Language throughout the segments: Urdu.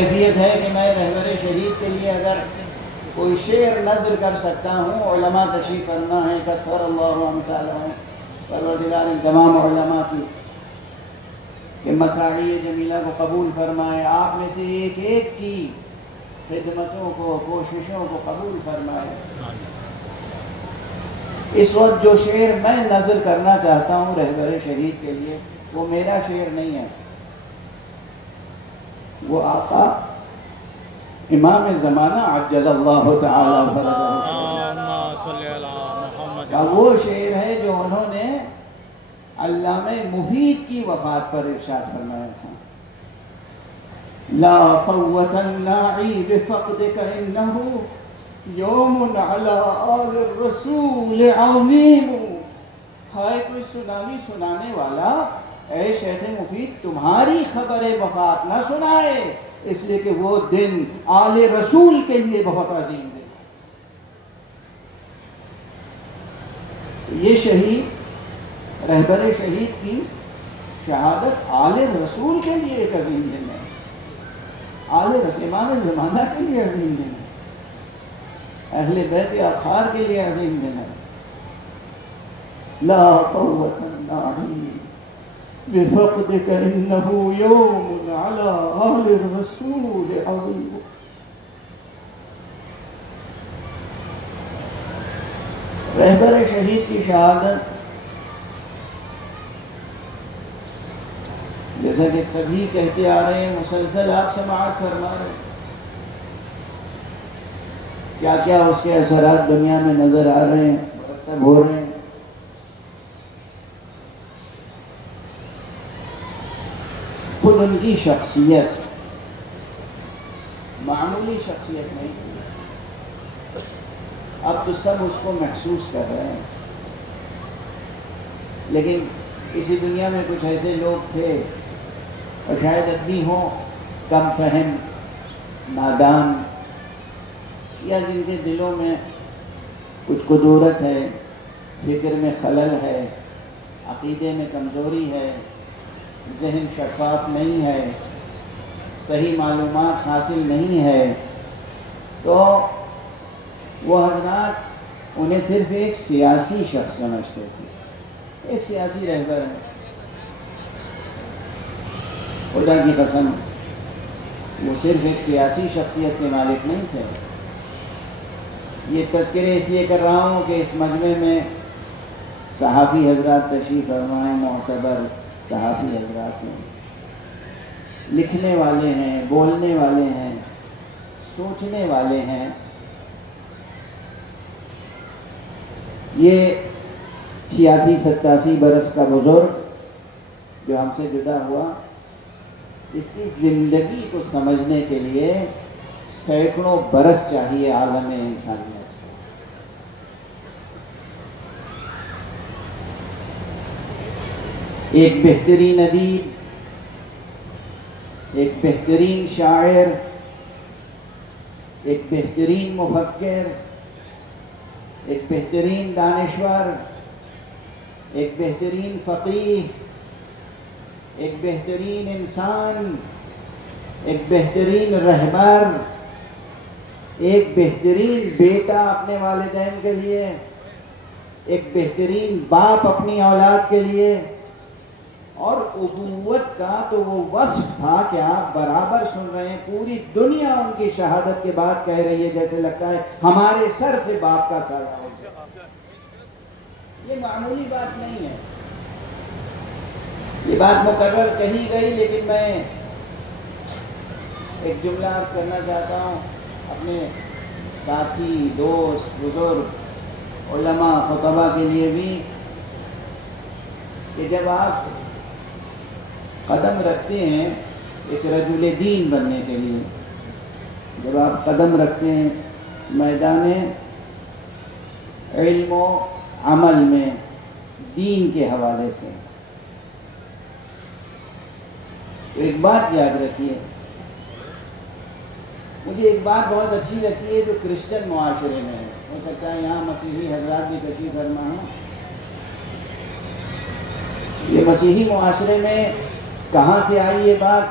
کیفیت ہے کہ میں رہبر شہید کے لیے اگر کوئی شعر نظر کر سکتا ہوں، علماء تشریف فرما ہے، کثر اللہ امثالہم، پروردگار ان تمام علماء کی کہ مساعی جمیلہ کو قبول فرمائے، آپ میں سے ایک ایک کی خدمتوں کو، کوششوں کو قبول فرمائے۔ اس وقت جو شعر میں نظر کرنا چاہتا ہوں رہبر شہید کے لیے، وہ میرا شعر نہیں ہے، وہ آقا امام زمانہ عجل اللہ تعالی فرجہ کا وہ شعر ہے جو انہوں نے علامہ مفید کی وفات پر ارشاد فرمایا تھا، لا صوت الناعی بفقدک انہو یوم علی آل الرسول عظیم۔ ہائے کوئی سناوی سنانے والا اے شیخ مفید تمہاری خبر وفات نہ سنائے، اس لیے کہ وہ دن آل رسول کے لیے بہت عظیم دن ہے۔ یہ شہید، رہبر شہید کی شہادت آل رسول کے لیے ایک عظیم دن ہے، آل رسول امام زمانہ کے لیے عظیم دن ہے، اہل بیت اطہار کے لیے عظیم دن ہے۔ لا صوت الناعی بفقدک انہو یوم علی آل الرسول عظیم۔ رہبر شہید کی شہادت جیسا کہ سبھی کہتے آ رہے ہیں، مسلسل آپ سماعت فرما رہے ہیں، کیا کیا اس کے اثرات دنیا میں نظر آ رہے ہیں، مرتب ہو رہے ہیں۔ خود ان کی شخصیت معمولی شخصیت نہیں، اب تو سب اس کو محسوس کر رہے ہیں، لیکن اسی دنیا میں کچھ ایسے لوگ تھے اور شاید اب بھی ہوں، کم فہم، نادان، یا جن کے دلوں میں کچھ کدورت ہے، فکر میں خلل ہے، عقیدے میں کمزوری ہے، ذہن شفاف نہیں ہے، صحیح معلومات حاصل نہیں ہے، تو وہ حضرات انہیں صرف ایک سیاسی شخص سمجھتے تھے، ایک سیاسی رہبر ہے۔ خدا کی قسم وہ صرف ایک سیاسی شخصیت کے مالک نہیں تھے۔ یہ تذکرے اس لیے کر رہا ہوں کہ اس مجمع میں صحافی حضرات تشریف فرمائے، معتبر صحافی حضرات ہیں، لکھنے والے ہیں، بولنے والے ہیں، سوچنے والے ہیں۔ یہ 86-87 برس کا بزرگ جو ہم سے جدا ہوا، اس کی زندگی کو سمجھنے کے لیے سینکڑوں برس چاہیے عالم انسانیت۔ ایک بہترین ادیب، ایک بہترین شاعر، ایک بہترین مفکر، ایک بہترین دانشور، ایک بہترین فقیہ، ایک بہترین انسان، ایک بہترین رہبر، ایک بہترین بیٹا اپنے والدین کے لیے، ایک بہترین باپ اپنی اولاد کے لیے، اور ابوت کا تو وہ وصف تھا کہ آپ برابر سن رہے ہیں، پوری دنیا ان کی شہادت کے بعد کہہ رہی ہے جیسے لگتا ہے ہمارے سر سے باپ کا سایہ ہو گیا۔ یہ معمولی بات نہیں ہے، یہ بات مقرر کہی گئی، لیکن میں ایک جملہ عرض کرنا چاہتا ہوں اپنے ساتھی، دوست، بزرگ، علماء، خطبہ کے لیے بھی، کہ جب آپ قدم رکھتے ہیں ایک رجل دین بننے کے لیے، جب آپ قدم رکھتے ہیں میدان علم و عمل میں دین کے حوالے سے، تو ایک بات یاد رکھیے، مجھے ایک بات بہت اچھی لگتی ہے جو کرسچن معاشرے میں ہے، ہو سکتا ہے یہاں مسیحی حضرات بھی تشریف فرما ہوں۔ یہ مسیحی معاشرے میں کہاں سے آئی یہ بات؟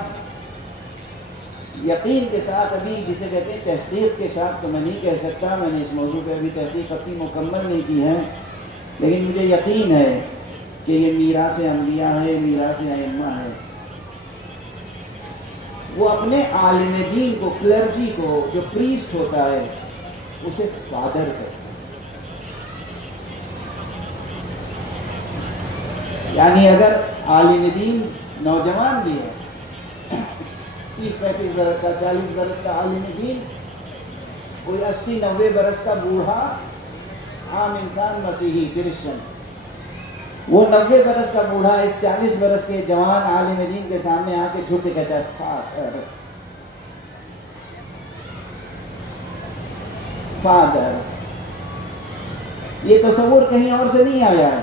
یقین کے ساتھ ابھی جسے کہتے ہیں تحقیق کے ساتھ تو میں نہیں کہہ سکتا، میں نے اس موضوع پہ ابھی تحقیق اپنی مکمل نہیں کی ہے، لیکن مجھے یقین ہے کہ یہ میراث انبیاء ہے، میراث ائمہ ہے۔ وہ اپنے عالم دین کو، کلرجی کو، جو پریسٹ ہوتا ہے اسے فادر کرتے ہیں، یعنی اگر عالم دین نوجوان بھی ہے، 30-35 برس کا، 40 برس کا عالم دین، کوئی 80-90 برس کا بوڑھا عام انسان مسیحی کرسچن، وہ 90 برس کا بوڑھا اس 40 برس کے جوان عالم دین کے سامنے آ کے جھک کے کہتا ہے فادر۔ یہ تصور کہیں اور سے نہیں آیا ہے۔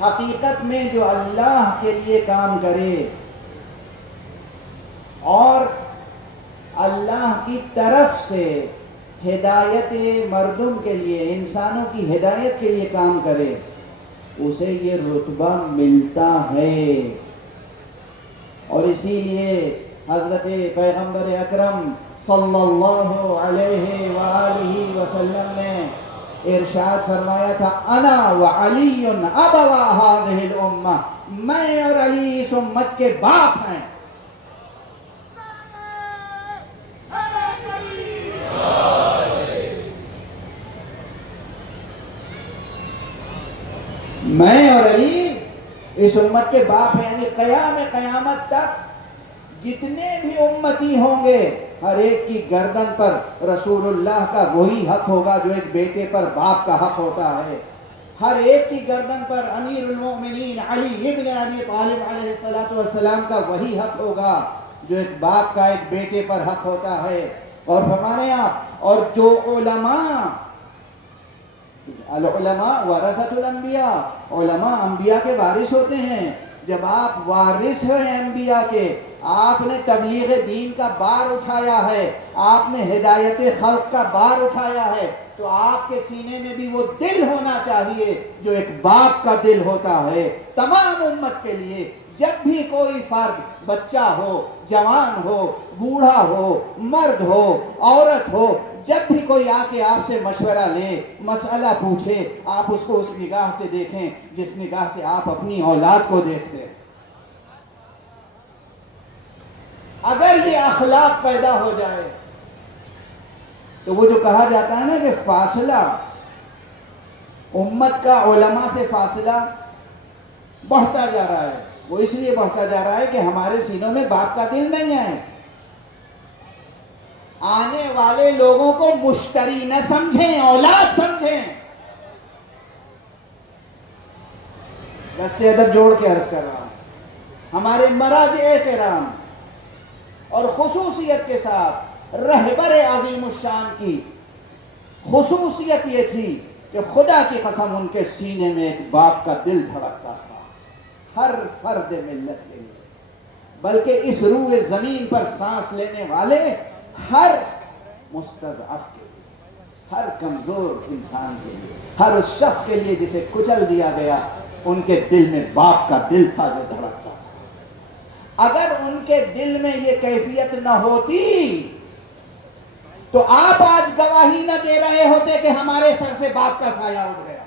حقیقت میں جو اللہ کے لیے کام کرے اور اللہ کی طرف سے ہدایت مردم کے لیے، انسانوں کی ہدایت کے لیے کام کرے، اسے یہ رتبہ ملتا ہے۔ اور اسی لیے حضرت پیغمبر اکرم صلی اللہ علیہ وآلہ وسلم نے ارشاد فرمایا تھا، انا وعلی ابوا هذه الامہ، میں اور علی اس امت کے باپ ہیں۔ میں اور علی اس امت کے باپ ہیں، یعنی قیامت تک جتنے بھی امتی ہوں گے، ہر ایک کی گردن پر رسول اللہ کا وہی حق ہوگا جو ایک بیٹے پر باپ کا حق ہوتا ہے۔ ہر ایک کی گردن پر امیر المؤمنین علی ابن ابی طالب علیہ السلام کا وہی حق ہوگا جو ایک باپ کا ایک بیٹے پر حق ہوتا ہے۔ اور فرمانے آپ، اور جو العلماء ورثۃ الانبیاء، علماء انبیاء کے وارث ہوتے ہیں۔ جب آپ وارث ہیں انبیاء کے، آپ نے تبلیغ دین کا بار اٹھایا ہے، آپ نے ہدایت خلق کا بار اٹھایا ہے، تو آپ کے سینے میں بھی وہ دل ہونا چاہیے جو ایک باپ کا دل ہوتا ہے۔ تمام امت کے لیے جب بھی کوئی فرد، بچہ ہو، جوان ہو، بوڑھا ہو، مرد ہو، عورت ہو، جب بھی کوئی آ کے آپ سے مشورہ لے، مسئلہ پوچھے، آپ اس کو اس نگاہ سے دیکھیں جس نگاہ سے آپ اپنی اولاد کو دیکھتے ہیں۔ اگر یہ اخلاق پیدا ہو جائے تو وہ جو کہا جاتا ہے نا کہ فاصلہ امت کا علماء سے فاصلہ بڑھتا جا رہا ہے، وہ اس لیے بڑھتا جا رہا ہے کہ ہمارے سینوں میں باپ کا دل نہیں ہے۔ آنے والے لوگوں کو مشتری نہ سمجھیں، اولاد سمجھیں۔ دست ادب جوڑ کے عرض کر رہا ہوں، ہمارے مراجع کرام اور خصوصیت کے ساتھ رہبر عظیم الشان کی خصوصیت یہ تھی کہ خدا کی قسم ان کے سینے میں ایک باپ کا دل دھڑکتا تھا، ہر فرد ملت کے لیے، بلکہ اس روئے زمین پر سانس لینے والے ہر مستضعف کے لیے، ہر کمزور انسان کے لیے، ہر اس شخص کے لیے جسے کچل دیا گیا، ان کے دل میں باپ کا دل تھا جو دھڑکتا تھا۔ اگر ان کے دل میں یہ کیفیت نہ ہوتی تو آپ آج گواہی نہ دے رہے ہوتے کہ ہمارے سر سے باپ کا سایہ اٹھ گیا۔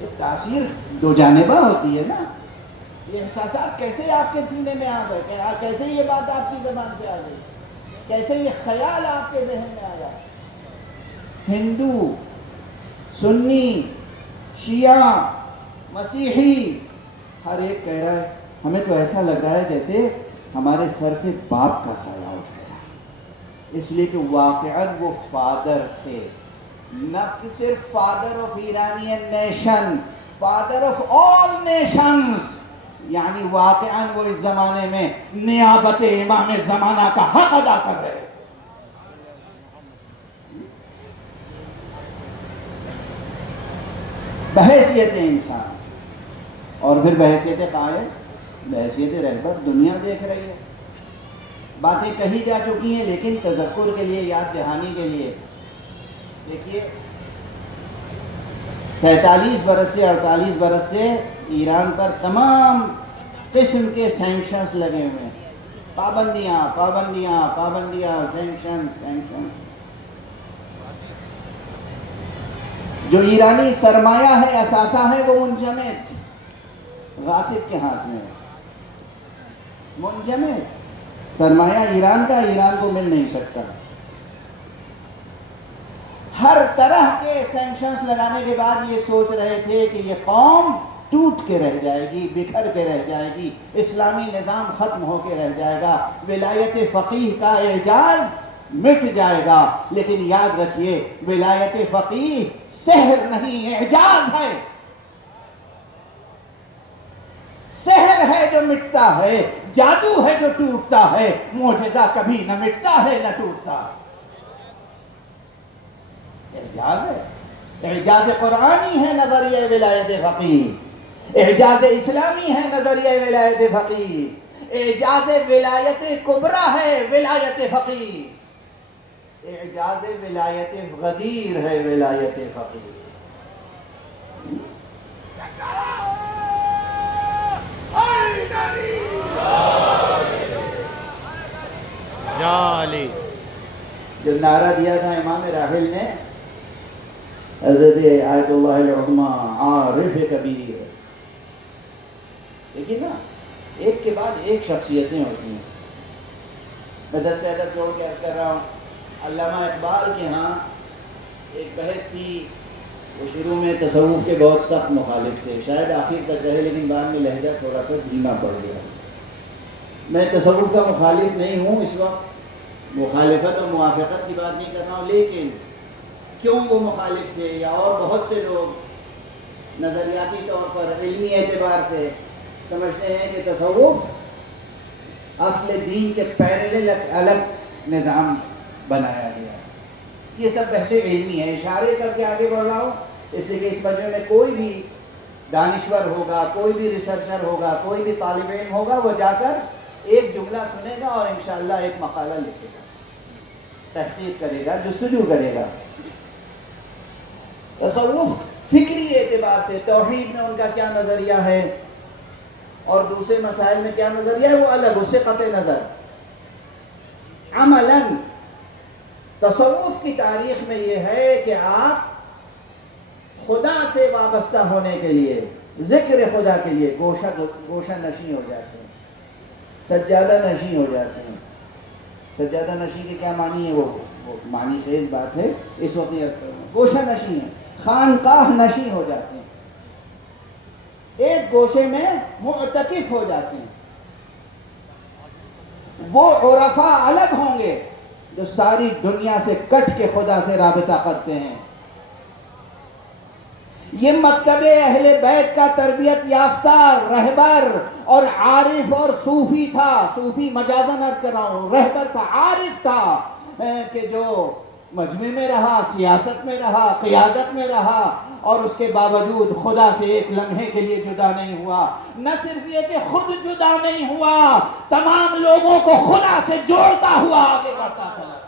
یہ تاثیر دو جانبہ ہوتی ہے نا۔ یہ احساسات کیسے آپ کے سینے میں آ گئے، کیسے یہ بات آپ کی زبان پہ آ گئی، کیسے یہ خیال آپ کے ذہن میں آیا۔ ہندو، سنی، شیعہ، مسیحی، ہر ایک کہہ رہا ہے ہمیں تو ایسا لگ رہا ہے جیسے ہمارے سر سے باپ کا سایہ اٹھ گیا، اس لیے کہ واقعاً وہ فادر تھے، نہ صرف father of Iranian nation, father of all nations, یعنی واقعاً وہ اس زمانے میں نیابت امام زمانہ کا حق ادا کر رہے۔ بحیثیت انسان اور پھر بحیثیت قائد، بحیثیت رہبر، دنیا دیکھ رہی ہے، باتیں کہی جا چکی ہیں، لیکن تذکر کے لیے، یاد دہانی کے لیے دیکھیے 47 برس سے 48 برس سے ایران پر تمام قسم کے سینکشنز لگے ہوئے ہیں، پابندیاں پابندیاں پابندیاں، سینکشنز۔ جو ایرانی سرمایہ ہے، اثاثہ ہے، وہ منجمد غاصب کے ہاتھ میں ہے، منجمد۔ سرمایہ ایران کا ایران کو مل نہیں سکتا۔ ہر طرح کے سینکشنز لگانے کے بعد یہ سوچ رہے تھے کہ یہ قوم ٹوٹ کے رہ جائے گی، بکھر کے رہ جائے گی، اسلامی نظام ختم ہو کے رہ جائے گا، ولایت فقیہ کا اعجاز مٹ جائے گا۔ لیکن یاد رکھیے، ولایت فقیہ سحر نہیں، اعجاز ہے۔ سحر ہے جو مٹتا ہے، جادو ہے جو ٹوٹتا ہے، معجزہ کبھی نہ مٹتا ہے نہ ٹوٹتا ہے۔ اعجاز ہے، اعجاز قرآنی ہے نظریہ ولایت فقیہ، اعجاز اسلامی ہے نظریہ ولایت فقیہ، اعجاز ولایت کبریٰ ہے ولایت فقیہ، اعجاز ولایت غدیر ہے ولایت فقیہ۔ جو نعرہ دیا تھا امام راحل نے، حضرت آیت اللہ العظمیٰ عارف کبیر، لیکن نا ایک کے بعد ایک شخصیتیں ہوتی ہیں۔ میں دست ادب جوڑ کے عرض کر رہا ہوں، علامہ اقبال کے ہاں ایک بحث تھی، وہ شروع میں تصوف کے بہت سخت مخالف تھے، شاید آخر تک رہے، لیکن بعد میں لہجہ تھوڑا سا دھیما پڑ گیا۔ میں تصوف کا مخالف نہیں ہوں اس وقت، مخالفت اور موافقت کی بات نہیں کر رہا ہوں، لیکن کیوں وہ مخالف تھے، یا اور بہت سے لوگ نظریاتی طور پر علمی اعتبار سے سمجھتے ہیں کہ تصوف اصل دین کے پیرلل الگ نظام بنایا گیا ہے۔ یہ سب بحث علمی ہے، اشارے کر کے آگے بڑھ رہا ہوں اس لیے کہ اس مجمع میں کوئی بھی دانشور ہوگا، کوئی بھی ریسرچر ہوگا، کوئی بھی طالب علم ہوگا، وہ جا کر ایک جملہ سنے گا اور انشاءاللہ ایک مقالہ لکھے گا، تحقیق کرے گا، جستجو کرے گا۔ تصوف فکری اعتبار سے توحید میں ان کا کیا نظریہ ہے اور دوسرے مسائل میں کیا نظریہ ہے، وہ الگ، اس سے قطع نظر۔ عملاً تصوف کی تاریخ میں یہ ہے کہ آپ خدا سے وابستہ ہونے کے لیے، ذکر خدا کے لیے گوشہ نشین ہو جاتے ہیں، سجادہ نشین ہو جاتے ہیں۔ سجادہ نشین کے کیا معنی ہے، وہ معنی خیز بات ہے، اس وقت یہ عرض کرنا، گوشہ نشین ہے، خانقاہ نشین ہو جاتے ہیں، ایک گوشے میں معتکف ہو جاتے ہیں۔ وہ عرفاء الگ ہوں گے جو ساری دنیا سے کٹ کے خدا سے رابطہ کرتے ہیں۔ یہ مکتب اہل بیت کا تربیت یافتہ رہبر اور عارف اور صوفی تھا، صوفی مجازن عرض کر رہا ہوں، رہبر تھا، عارف تھا، کہ جو مجمع میں رہا، سیاست میں رہا، قیادت میں رہا، اور اس کے باوجود خدا سے ایک لمحے کے لیے جدا نہیں ہوا۔ نہ صرف یہ کہ خود جدا نہیں ہوا، تمام لوگوں کو خدا سے جوڑتا ہوا آگے بڑھتا چلا۔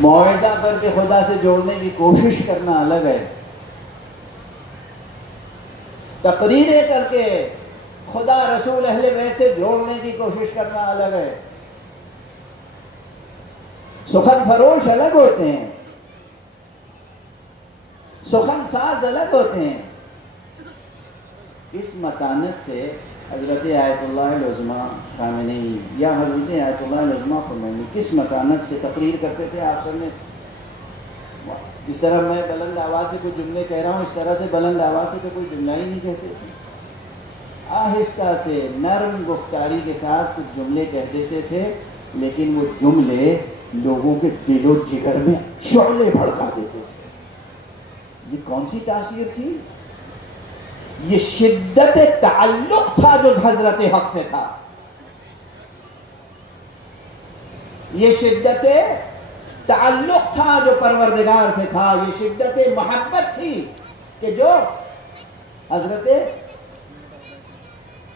موعظہ کر کے خدا سے جوڑنے کی کوشش کرنا الگ ہے، تقریریں کر کے خدا رسول اہل بیت سے جوڑنے کی کوشش کرنا الگ ہے۔ سخن فروش الگ ہوتے ہیں، سخن ساز الگ ہوتے ہیں۔ اس متانت سے حضرت آیت اللہ العظمیٰ خامنئی یا حضرت آیت اللہ العظمیٰ خمینی کس متانت سے تقریر کرتے تھے، آپ سب نے اس طرح میں بلند آواز سے کوئی جملے کہہ رہا ہوں، اس طرح سے بلند آواز سے کوئی جملہ ہی نہیں کہتے تھے، آہستہ سے نرم گفتاری کے ساتھ کچھ جملے کہہ دیتے تھے، لیکن وہ جملے لوگوں کے دل و جگر میں شعلے بھڑکا دیتے تھے۔ یہ کون سی تاثیر تھی؟ یہ شدت تعلق تھا جو حضرت حق سے تھا، یہ شدت تعلق تھا جو پروردگار سے تھا، یہ شدت محبت تھی کہ جو حضرت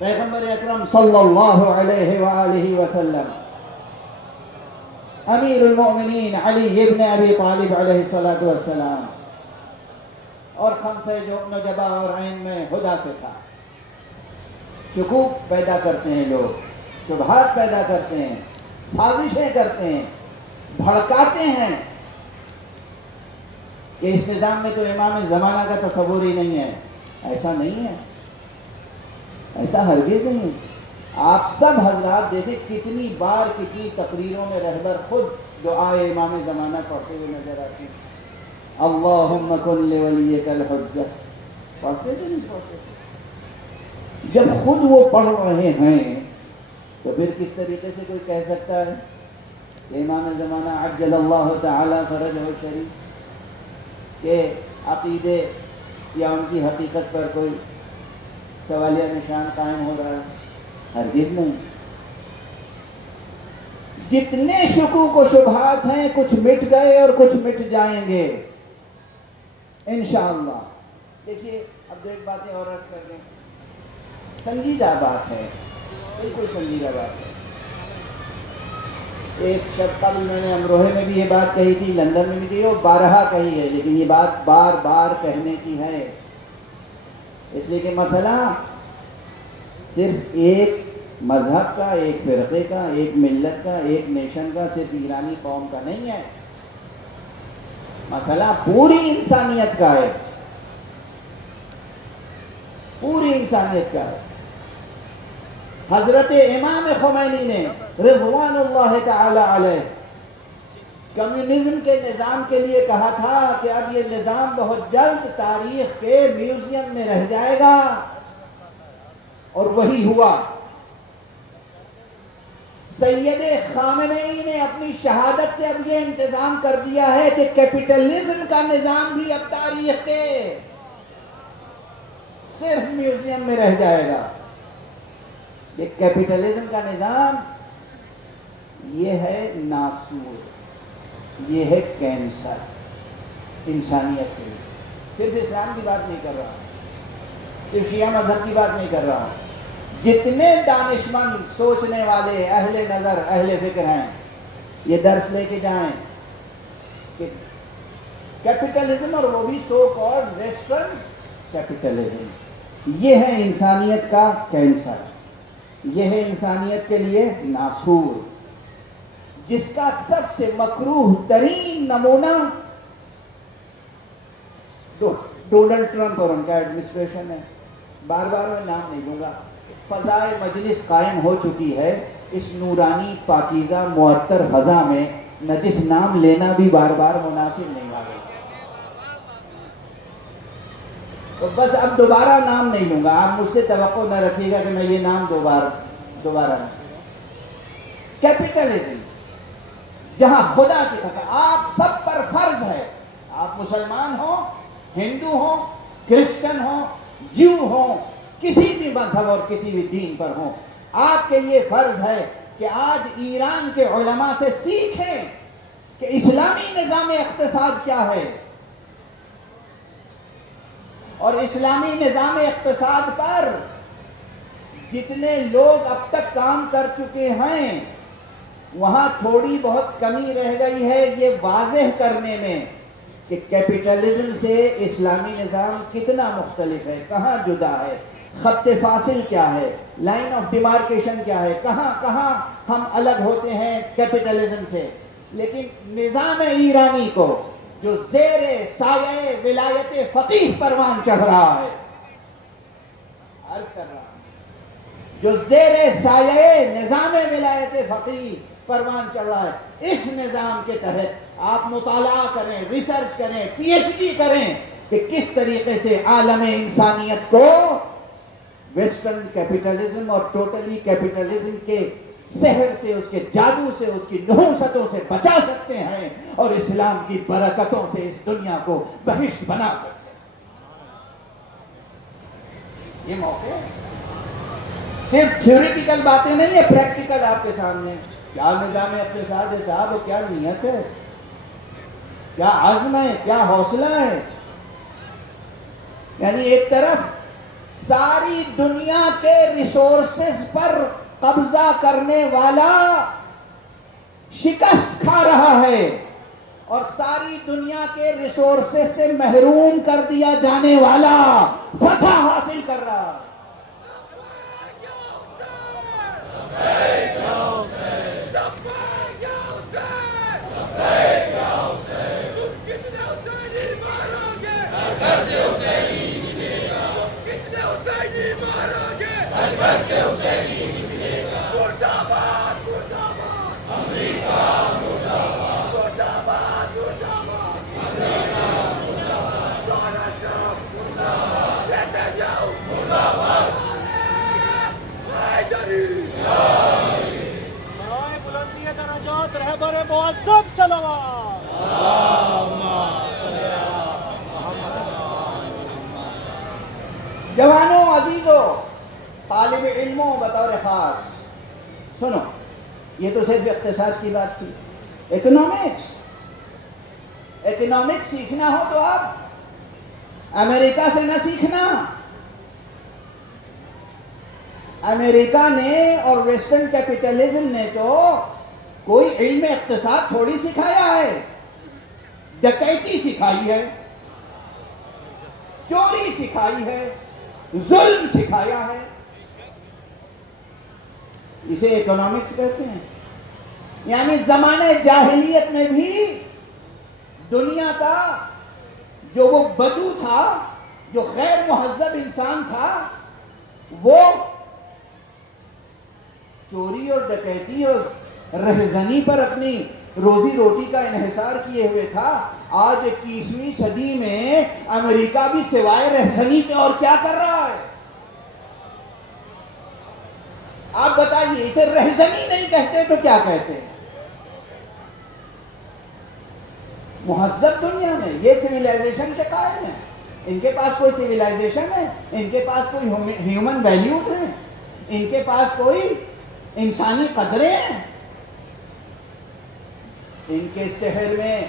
پیغمبر اکرم صلی اللہ علیہ وآلہ وسلم، امیر المؤمنین علی ابن ابی طالب علیہ السلام، اور خمسہ نجبہ اور عین میں ہدا سے تھا۔ شکوک پیدا کرتے ہیں لوگ، شبہات پیدا کرتے ہیں، سازشیں کرتے ہیں، بھڑکاتے ہیں کہ اس نظام میں تو امام زمانہ کا تصور ہی نہیں ہے۔ ایسا نہیں ہے، ایسا ہرگز نہیں ہے۔ آپ سب حضرات دیکھیں کتنی بار کتنی تقریروں میں رہبر خود دعائے امام زمانہ پڑھتے ہوئے نظر آتے ہیں۔ اللہم کن لولیک الحجہ، پڑھتے تو نہیں پڑھتے؟ جب خود وہ پڑھ رہے ہیں تو پھر کس طریقے سے کوئی کہہ سکتا ہے کہ امام زمانہ عجل اللہ تعالی فرجہ شریف کے عقیدے یا ان کی حقیقت پر کوئی سوالیہ نشان قائم ہو رہا ہے؟ ہرگز نہیں۔ جتنے شکوک و شبہات ہیں کچھ مٹ گئے اور کچھ مٹ جائیں گے انشاءاللہ۔ دیکھیے اب دو ایک باتیں اور عرض کر دیں، سنجیدہ بات ہے، بالکل سنجیدہ بات ہے۔ ایک شب قبل میں نے امروہے میں بھی یہ بات کہی تھی، لندن میں بھی کہی اور بارہا کہی ہے، لیکن یہ بات بار بار کہنے کی ہے، اس لیے کہ مسئلہ صرف ایک مذہب کا، ایک فرقے کا، ایک ملت کا، ایک نیشن کا، صرف ایرانی قوم کا نہیں ہے، مسئلہ پوری انسانیت کا ہے، پوری انسانیت کا ہے۔ حضرت امام خمینی نے رضوان اللہ تعالی علیہ کمیونزم کے نظام کے لیے کہا تھا کہ اب یہ نظام بہت جلد تاریخ کے میوزیم میں رہ جائے گا، اور وہی ہوا۔ سید خامنئی نے اپنی شہادت سے اب یہ انتظام کر دیا ہے کہ کیپٹلزم کا نظام بھی اب تاریخ کے صرف میوزیم میں رہ جائے گا۔ یہ کیپٹلزم کا نظام یہ ہے ناسور، یہ ہے کینسر انسانیت کے لیے۔ صرف اسلام کی بات نہیں کر رہا ہوں، صرف شیعہ مذہب کی بات نہیں کر رہا ہوں، جتنے دانشمند سوچنے والے اہل نظر اہل فکر ہیں یہ درس لے کے جائیں کہ کیپٹلزم، اور وہ بھی سو کالڈ ویسٹرن کیپٹلزم، یہ ہے انسانیت کا کینسر، یہ ہے انسانیت کے لیے ناسور، جس کا سب سے مکروہ ترین نمونہ ڈونلڈ ٹرمپ اور ان کا ایڈمنسٹریشن ہے۔ بار بار میں نام نہیں لوں گا، فضائے مجلس قائم ہو چکی ہے، اس نورانی پاکیزہ معطر فضا میں نجس نام لینا بھی بار بار مناسب نہیں آ گئی، تو بس اب دوبارہ نام نہیں لوں گا، آپ مجھ سے توقع نہ رکھیے گا کہ میں یہ نام دوبارہ نہیں۔ کیپٹلزم جہاں خدا کی قسم آپ سب پر فرض ہے، آپ مسلمان ہوں، ہندو ہوں، کرسچن ہوں، جیو ہوں، کسی بھی مذہب اور کسی بھی دین پر ہوں، آپ کے لیے فرض ہے کہ آج ایران کے علماء سے سیکھیں کہ اسلامی نظام اقتصاد کیا ہے، اور اسلامی نظام اقتصاد پر جتنے لوگ اب تک کام کر چکے ہیں وہاں تھوڑی بہت کمی رہ گئی ہے یہ واضح کرنے میں کہ کیپٹلزم سے اسلامی نظام کتنا مختلف ہے، کہاں جدا ہے، خط فاصل کیا ہے، لائن آف ڈیمارکیشن کیا ہے، کہاں ہم الگ ہوتے ہیں کیپٹلزم سے۔ لیکن نظام ایرانی کو جو زیر سایہ ولایت فقیہ پروان چڑھ رہا ہے، عرض کر رہا ہوں، جو زیر سایہ نظام ولایت فقیہ پروان چڑھ رہا ہے، اس نظام کے تحت آپ مطالعہ کریں، ریسرچ کریں، پی ایچ ڈی کریں کہ کس طریقے سے عالم انسانیت کو ویسٹرن کیپٹلزم اور ٹوٹلی کیپٹلزم کے سحر سے، اس کے جادو سے، اس کی نحوستوں سے بچا سکتے ہیں، اور اسلام کی برکتوں سے اس دنیا کو بہشت بنا سکتے ہیں۔ یہ موقع ہے، صرف تھیوریٹیکل باتیں نہیں ہے، پریکٹیکل آپ کے سامنے۔ کیا نظام اقتصاد ہے صاحب، کیا نیت ہے، کیا عزم ہے، کیا حوصلہ ہے۔ یعنی ایک طرف ساری دنیا کے ریسورسز پر قبضہ کرنے والا شکست کھا رہا ہے اور ساری دنیا کے ریسورسز سے محروم کر دیا جانے والا فتح حاصل کر رہا ہے. رہبر معظم صلوات. جوانوں، عزیزوں، طالب علموں بطور خاص سنو، یہ تو صرف اقتصاد کی بات تھی. اکنامکس سیکھنا ہو تو آپ امریکہ سے نہ سیکھنا. امریکہ نے اور ویسٹرن کیپٹلزم نے تو کوئی علم اقتصاد تھوڑی سکھایا ہے، ڈکیتی سکھائی ہے، چوری سکھائی ہے، ظلم سکھایا ہے. اسے اکنامکس کہتے ہیں. یعنی زمانے جاہلیت میں بھی دنیا کا جو وہ بدو تھا، جو غیر مہذب انسان تھا، وہ چوری اور ڈکیتی اور رہزنی پر اپنی روزی روٹی کا انحصار کیے ہوئے تھا. آج 21ویں صدی میں امریکہ بھی سوائے رہزنی کے اور کیا کر رہا ہے؟ آپ بتائیے، اسے رہزنی نہیں کہتے تو کیا کہتے ہیں؟ مہذب دنیا میں یہ سویلائزیشن کے قائل ہیں. ان کے پاس کوئی سویلائزیشن ہے؟ ان کے پاس کوئی ہیومن ویلیوز ہیں؟ ان کے پاس کوئی انسانی قدریں ہیں؟ ان کے سحر میں،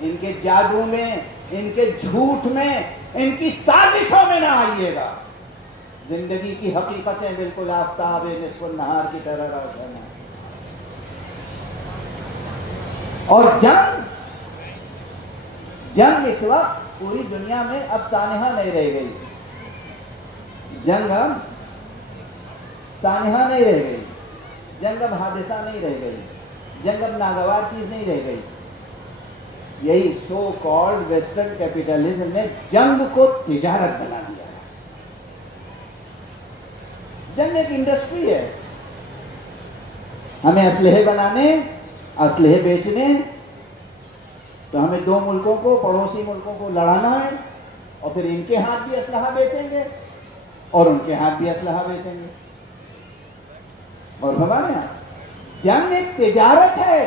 ان کے جادو میں، ان کے جھوٹ میں، ان کی سازشوں میں نہ آئیے گا. زندگی کی حقیقتیں بالکل آفتاب نصف النہار کی طرح روشن ہیں. اور جنگ اس وقت پوری دنیا میں اب سانحہ نہیں رہ گئی. جنگ اب سانحہ نہیں رہ گئی. جنگ اب حادثہ نہیں رہ گئی. جنگ اب ناگوار چیز نہیں رہ گئی. یہی سو کالڈ ویسٹرن کیپٹلزم نے جنگ کو تجارت بنا دیا. جنگ ایک انڈسٹری ہے. ہمیں اسلحے بنانے، اسلحے بیچنے، تو ہمیں دو ملکوں کو، پڑوسی ملکوں کو لڑانا ہے، اور پھر ان کے ہاتھ بھی اسلحہ بیچیں گے اور ان کے ہاتھ بھی اسلحہ بیچیں گے. اور ہمارے یہاں جنگ ایک تجارت ہے.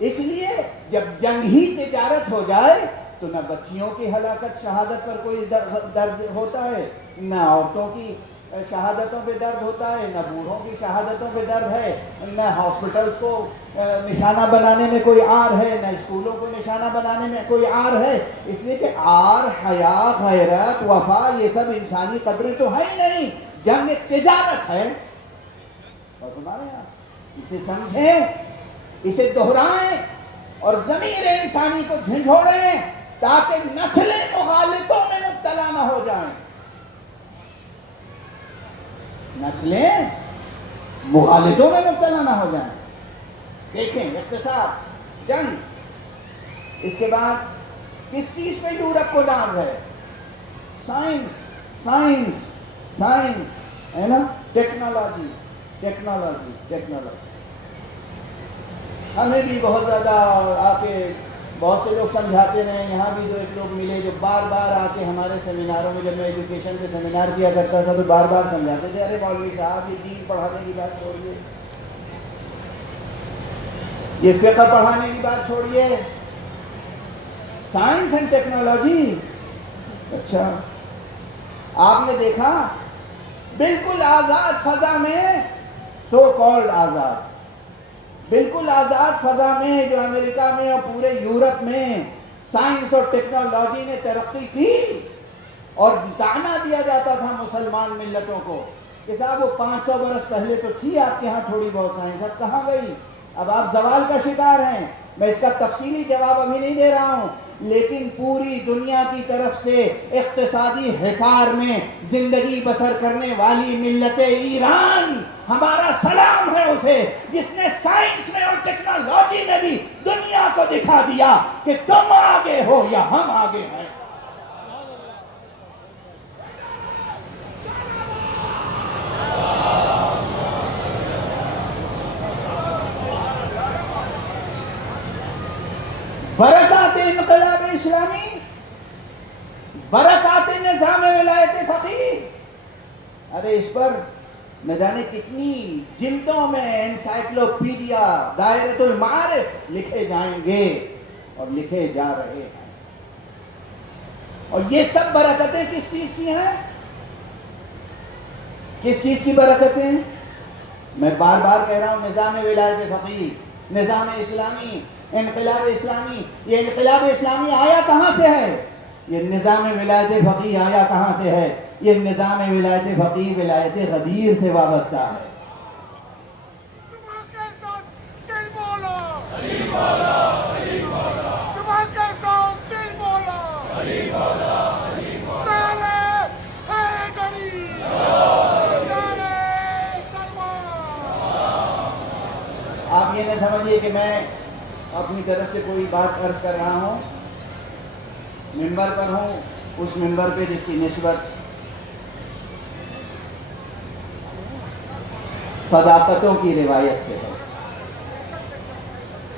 اس لیے جب جنگ ہی تجارت ہو جائے تو نہ بچیوں کی ہلاکت، شہادت پر کوئی درد ہوتا ہے، نہ عورتوں کی شہادتوں پہ درد ہوتا ہے، نہ بوڑھوں کی شہادتوں پہ درد ہے، نہ ہاسپٹلس کو نشانہ بنانے میں کوئی عار ہے، نہ اسکولوں کو نشانہ بنانے میں کوئی عار ہے. اس لیے کہ عار، حیا، غیرت، وفا، یہ سب انسانی قدریں تو ہے ہی نہیں. جنگ ایک تجارت ہے. اور تمہارے یہاں اسے سمجھیں، اسے دہرائیں اور ضمیر انسانی کو جھنجھوڑیں تاکہ نسلیں مغالطوں میں مبتلا نہ ہو جائیں. نسلیں مغالطوں میں مبتلا نہ ہو جائیں. دیکھیں، اقتصاد، جنگ، اس کے بعد کس چیز پہ یورپ کو ناز ہے؟ سائنس ہے نا، ٹیکنالوجی. ہمیں بھی بہت زیادہ آ کے بہت سے لوگ سمجھاتے رہے. یہاں بھی جو ایک لوگ ملے جو بار بار آ کے ہمارے سیمیناروں میں، جب میں ایجوکیشن کے سیمینار کیا کرتا تھا تو بار بار سمجھاتے تھے، ارے مولوی صاحب یہ دین پڑھانے کی بات چھوڑیے، یہ فقہ پڑھانے کی بات چھوڑیے، سائنس اینڈ ٹیکنالوجی. اچھا، آپ نے دیکھا بالکل آزاد فضا میں، سو کالڈ آزاد، بالکل آزاد فضا میں جو امریکہ میں اور پورے یورپ میں سائنس اور ٹیکنالوجی نے ترقی کی، اور طعنہ دیا جاتا تھا مسلمان ملتوں کو کہ صاحب وہ 500 برس پہلے تو تھی آپ کے ہاں تھوڑی بہت سائنس، اب کہاں گئی؟ اب آپ زوال کا شکار ہیں۔ میں اس کا تفصیلی جواب ابھی نہیں دے رہا ہوں، لیکن پوری دنیا کی طرف سے اقتصادی حصار میں زندگی بسر کرنے والی ملت ایران، ہمارا سلام ہے اسے، جس نے سائنس میں اور ٹیکنالوجی میں بھی دنیا کو دکھا دیا کہ تم آگے ہو یا ہم آگے ہیں۔ برکات انقلاب اسلامی، برکات نظام ولایت فقیہ، ارے اس پر نہ جانے کتنی جلدوں میں انسائکلوپیڈیا دائرۃ المعارف لکھے جائیں گے اور لکھے جا رہے ہیں۔ اور یہ سب برکتیں کس چیز کی ہیں؟ کس چیز کی برکتیں؟ میں بار بار کہہ رہا ہوں، نظام ولایت فقیہ، نظام اسلامی، انقلاب اسلامی۔ یہ انقلاب اسلامی آیا کہاں سے ہے؟ یہ نظام ولایت فقیہ آیا کہاں سے ہے؟ یہ نظام ولایت فقیہ ولایت غدیر سے وابستہ ہے۔ آپ یہ نہ سمجھیے کہ میں اپنی طرف سے کوئی بات عرض کر رہا ہوں، منبر پر ہوں، اس منبر پہ جس کی نسبت صداقتوں کی روایت سے ہے،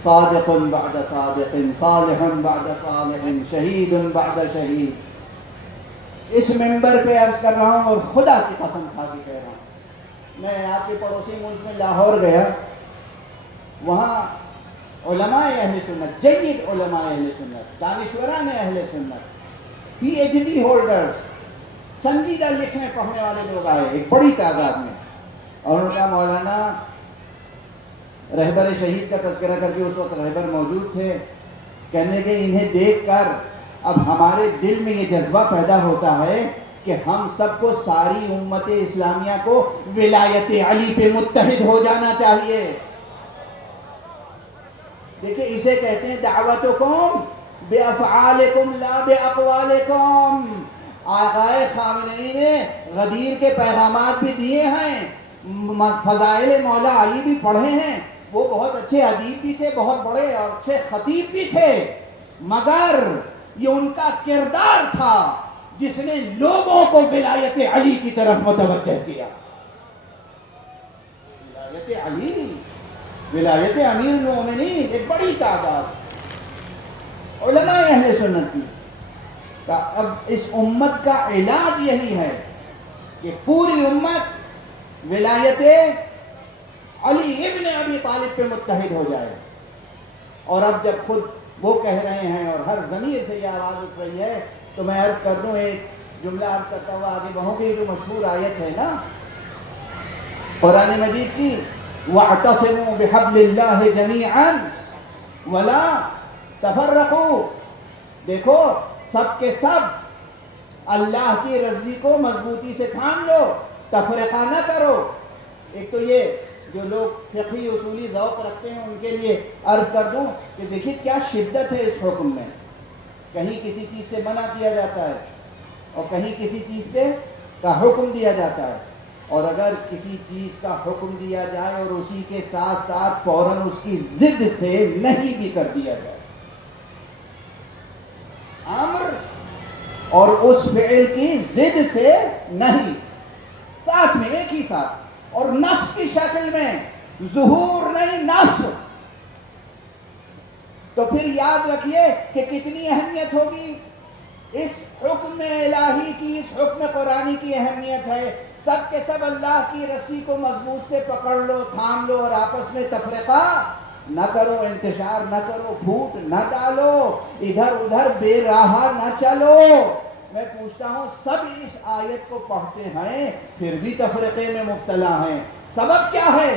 صادق بعد صادق، صالح بعد صالح، شہید بعد شہید۔ اس منبر پہ عرض کر رہا ہوں اور خدا کی قسم کھا کے کہہ رہا ہوں، میں آپ کے پڑوسی ملک میں لاہور گیا، وہاں علماء اہل سنت، جید علماء اہل سنت، دانشوران اہل سنت، پی ایچ ڈی ہولڈرز، سنجیدہ لکھنے پڑھنے والے لوگ آئے ایک بڑی تعداد میں، اور ان کا مولانا رہبر شہید کا تذکرہ کر کے، اس وقت رہبر موجود تھے، کہنے کہ انہیں دیکھ کر اب ہمارے دل میں یہ جذبہ پیدا ہوتا ہے کہ ہم سب کو، ساری امت اسلامیہ کو ولایت علی پہ متحد ہو جانا چاہیے۔ دیکھیں اسے کہتے ہیں دعوتکم بافعالکم لا باقوالکم۔ آقائے خامنئی نے غدیر کے پیغامات بھی دیے ہیں، فضائل مولا علی بھی پڑھے ہیں، وہ بہت اچھے ادیب بھی تھے، بہت بڑے اور اچھے خطیب بھی تھے، مگر یہ ان کا کردار تھا جس نے لوگوں کو ولایت علی کی طرف متوجہ کیا۔ ولایت علی، ولایت امیر المومنین، ایک بڑی تعداد علماء اہل سنت کی۔ اب اس امت کا علاج یہی ہے کہ پوری امت ولایت علی ابن ابی طالب پہ متحد ہو جائے۔ اور اب جب خود وہ کہہ رہے ہیں اور ہر ضمیر سے یہ آواز اٹھ رہی ہے، تو میں عرض کر دوں، ایک جملہ عرض کرتا ہوا آگے بڑھوں کہ یہ جو مشہور آیت ہے نا قرآن مجید کی، وَاعْتَصِمُوا بِحَبْلِ اللَّهِ جَمِيعًا وَلَا تَفَرَّقُوا، دیکھو سب کے سب اللہ کی رضی کو مضبوطی سے تھام لو، تفرقہ نہ کرو۔ ایک تو یہ جو لوگ فقہی اصولی ذوق رکھتے ہیں ان کے لیے عرض کر دوں کہ دیکھیے کیا شدت ہے اس حکم میں، کہیں کسی چیز سے منع کیا جاتا ہے اور کہیں کسی چیز سے کا حکم دیا جاتا ہے، اور اگر کسی چیز کا حکم دیا جائے اور اسی کے ساتھ ساتھ فوراً اس کی ضد سے نہیں بھی کر دیا جائے، امر اور اس فعل کی ضد سے نہیں، ساتھ میں ایک ہی ساتھ، اور نفس کی شکل میں، ظہور نہیں نفس، تو پھر یاد رکھیے کہ کتنی اہمیت ہوگی اس حکم الہی کی، اس حکم قرآنی کی اہمیت ہے۔ سب کے سب اللہ کی رسی کو مضبوط سے پکڑ لو، تھام لو، اور آپس میں تفرقہ نہ کرو، انتشار نہ کرو، پھوٹ نہ ڈالو، ادھر ادھر بے راہ نہ چلو۔ میں پوچھتا ہوں، سب اس آیت کو پڑھتے ہیں پھر بھی تفرقے میں مبتلا ہیں، سبب کیا ہے؟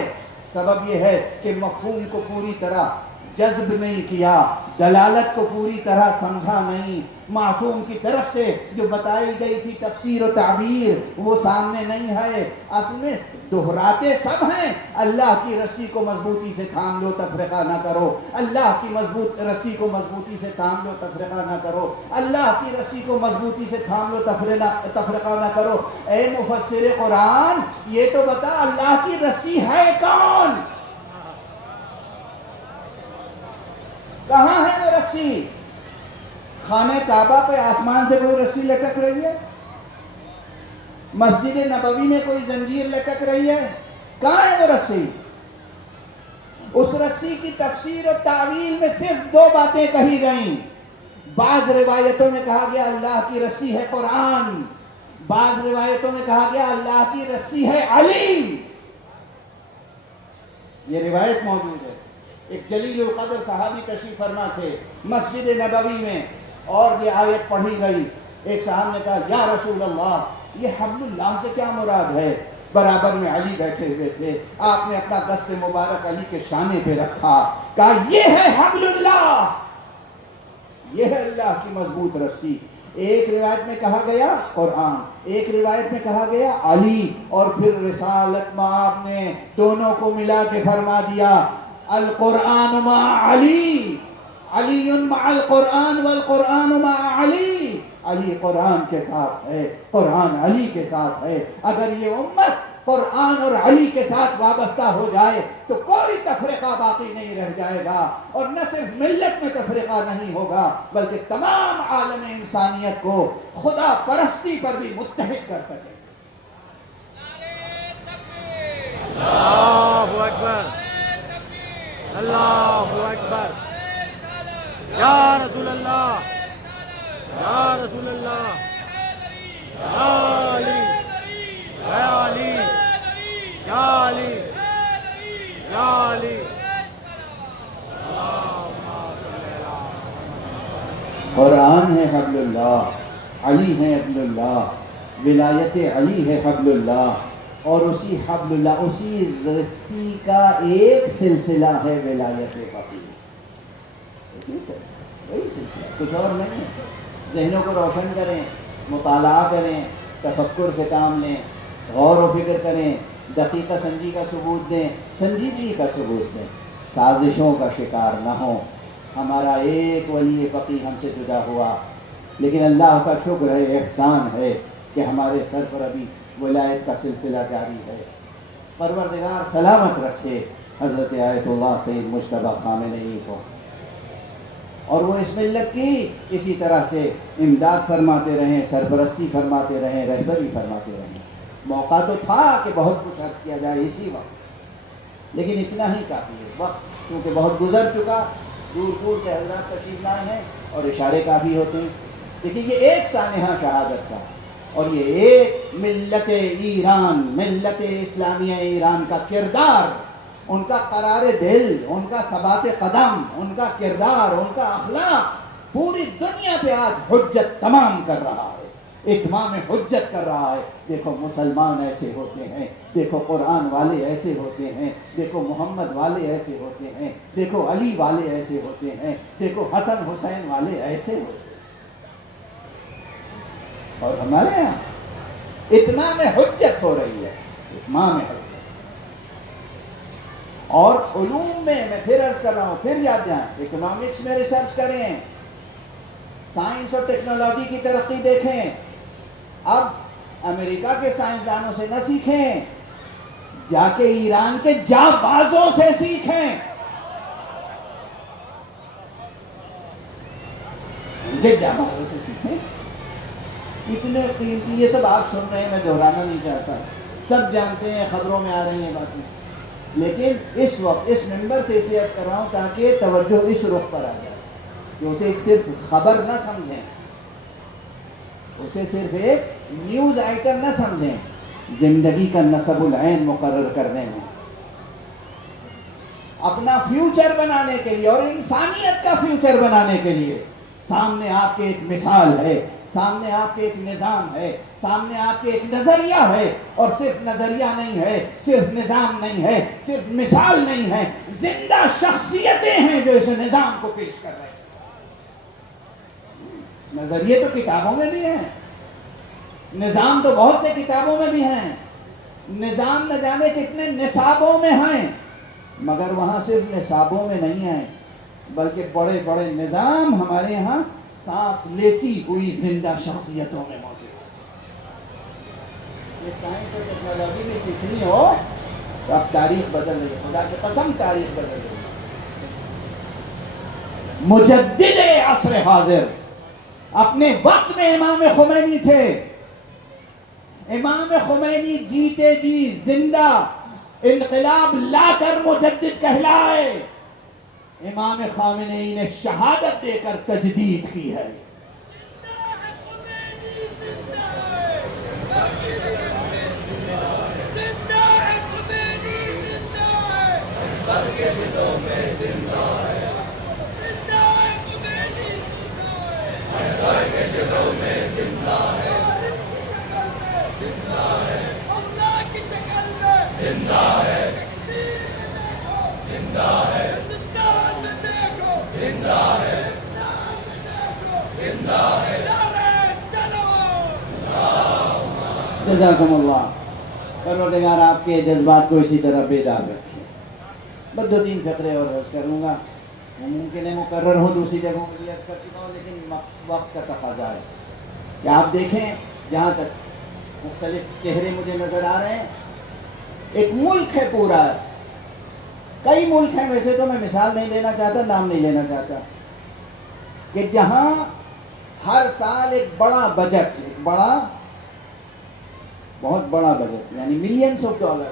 سبب یہ ہے کہ مفہوم کو پوری طرح جذب نہیں کیا، دلالت کو پوری طرح سمجھا نہیں، معصوم کی طرف سے جو بتائی گئی تھی تفسیر و تعبیر وہ سامنے نہیں ہے، اصل میں دہراتے سب ہیں، اللہ کی رسی کو مضبوطی سے تھام لو، تفرقہ نہ کرو، اللہ کی مضبوط رسی کو مضبوطی سے تھام لو، تفرقہ نہ کرو، اللہ کی رسی کو مضبوطی سے تھام لو، تفرقہ نہ کرو۔ اے مفسر قرآن، یہ تو بتا اللہ کی رسی ہے کون؟ کہاں ہے وہ رسی؟ خانہ کعبہ پہ آسمان سے کوئی رسی لٹک رہی ہے؟ مسجد نبوی میں کوئی زنجیر لٹک رہی ہے؟ کہاں ہے وہ رسی؟ اس رسی کی تفسیر و تعویل میں صرف دو باتیں کہی گئیں۔ بعض روایتوں میں کہا گیا اللہ کی رسی ہے قرآن، بعض روایتوں میں کہا گیا اللہ کی رسی ہے علی۔ یہ روایت موجود ہے۔ ایک جلیل القدر صحابی تشریف فرما تھے مسجد نبوی میں، اور یہ آیت پڑھی گئی۔ ایک صاحب نے کہا یا رسول اللہ، یہ حبل اللہ سے کیا مراد ہے؟ برابر میں علی بیٹھے ہوئے تھے، آپ نے اپنا دست مبارک علی کے شانے پہ رکھا، کہا یہ ہے حبل اللہ، یہ ہے اللہ کی مضبوط رسی۔ ایک روایت میں کہا گیا قرآن، ایک روایت میں کہا گیا علی، اور پھر رسالت میں آپ نے دونوں کو ملا کے فرما دیا القرآن مع علی، علی مع القرآن والقرآن مع علی۔ علی قرآن کے ساتھ ہے، قرآن علی کے ساتھ ہے۔ اگر یہ امت قرآن اور علی کے ساتھ وابستہ ہو جائے تو کوئی تفرقہ باقی نہیں رہ جائے گا، اور نہ صرف ملت میں تفرقہ نہیں ہوگا بلکہ تمام عالم انسانیت کو خدا پرستی پر بھی متحد کر سکے۔ اللہ اکبر، اللہ اکبر، یا رسول اللہ، یا رسول اللہ، یا علی، یا علی، یا علی، یا علی۔ قرآن ہے حبل اللہ، علی ہے حبل اللہ، ولایت علی ہے حبل اللہ، اور اسی حبل اللہ، اسی رسی کا ایک سلسلہ ہے ولایت فقیہ، اسی سلسلہ، وہی سلسلہ، کچھ اور نہیں ہے۔ ذہنوں کو روشن کریں، مطالعہ کریں، تفکر سے کام لیں، غور و فکر کریں، دقیقہ سنجی کا ثبوت دیں، سنجیدگی کا ثبوت دیں، سازشوں کا شکار نہ ہوں۔ ہمارا ایک ولی فقیہ ہم سے جدا ہوا، لیکن اللہ کا شکر ہے، احسان ہے کہ ہمارے سر پر ابھی ولایت کا سلسلہ جاری ہے۔ پروردگار سلامت رکھے حضرت آیت اللہ سید مجتبیٰ خامنئی کو، اور وہ اس ملت کی اسی طرح سے امداد فرماتے رہیں، سرپرستی فرماتے رہیں، رہبری فرماتے رہیں۔ موقع تو تھا کہ بہت کچھ عرض کیا جائے اسی وقت، لیکن اتنا ہی کافی ہے۔ وقت کیونکہ بہت گزر چکا، دور دور سے حضرات تشریف لائے ہیں اور اشارے کافی ہوتے ہیں۔ دیکھیے یہ ایک سانحہ شہادت کا، اور یہ ایک ملت ایران، ملت اسلامیہ ایران کا کردار، ان کا قرار دل، ان کا ثبات قدم، ان کا کردار، ان کا اخلاق پوری دنیا پہ آج حجت تمام کر رہا ہے، اتمام حجت کر رہا ہے۔ دیکھو مسلمان ایسے ہوتے ہیں، دیکھو قرآن والے ایسے ہوتے ہیں، دیکھو محمد والے ایسے ہوتے ہیں، دیکھو علی والے ایسے ہوتے ہیں، دیکھو حسن حسین والے ایسے ہوتے ہیں، اور ہمارے یہاں اتمام حجت ہو رہی ہے، اتمام حجت۔ اور علوم میں پھر عرض کر رہا ہوں، پھر یاد دیں، اکنامکس میں ریسرچ کریں، سائنس اور ٹیکنالوجی کی ترقی دیکھیں۔ اب امریکہ کے سائنسدانوں سے نہ سیکھیں، جا کے ایران کے جانبازوں سے سیکھیں۔ ان کے جانبازوں سے سیکھیں، اتنے قیمتی، یہ سب آپ سن رہے ہیں، میں دہرانا نہیں چاہتا، سب جانتے ہیں، خبروں میں آ رہی ہیں باتیں، لیکن اس وقت اس ممبر سے اسے عرض کر رہا ہوں تاکہ توجہ اس رخ پر آ جائے کہ اسے صرف خبر نہ سمجھیں، اسے صرف ایک نیوز آئٹم نہ سمجھیں، زندگی کا نصب العین مقرر کرنے میں، اپنا فیوچر بنانے کے لیے اور انسانیت کا فیوچر بنانے کے لیے سامنے آپ کے ایک مثال ہے سامنے آپ کے ایک نظام ہے، سامنے آپ کے ایک نظریہ ہے، اور صرف نظریہ نہیں ہے، صرف نظام نہیں ہے، صرف مثال نہیں ہے، زندہ شخصیتیں ہیں جو اس نظام کو پیش کر رہے ہیں۔ نظریے تو کتابوں میں بھی ہیں، نظام تو بہت سے کتابوں میں بھی ہیں، نظام نہ جانے کتنے نصابوں میں ہیں، مگر وہاں صرف نصابوں میں نہیں ہیں، بلکہ بڑے بڑے نظام ہمارے ہاں سانس لیتی ہوئی زندہ شخصیتوں میں موجود ہے۔ یہ سائنس اور ٹیکنالوجی میں سیکھنی ہو تو اب تاریخ بدل رہی ہے، خدا کی قسم تاریخ بدل رہی ہے۔ مجدد عصر حاضر اپنے وقت میں امام خمینی تھے۔ امام خمینی جیتے جی زندہ انقلاب لا کر مجدد کہلائے، امام خامنئی نے شہادت دے کر تجدید کی ہے۔ جزاکم اللہ، پروردگار آپ کے جذبات کو اسی طرح بیدار رکھے۔ بس 2-3 فقرے اور عرض کروں گا، وہ ممکن ہے مقرر ہو دوسری جگہوں میں بھی عرض کر چکا ہوں، لیکن وقت کا تقاضا ہے کہ آپ دیکھیں جہاں تک مختلف چہرے مجھے نظر آ رہے ہیں، ایک ملک ہے پورا، کئی ملک ہیں، ویسے تو میں مثال نہیں دینا چاہتا، نام نہیں لینا چاہتا، کہ جہاں ہر سال ایک بڑا بجٹ، ایک بہت بڑا بجٹ یعنی ملینز آف ڈالر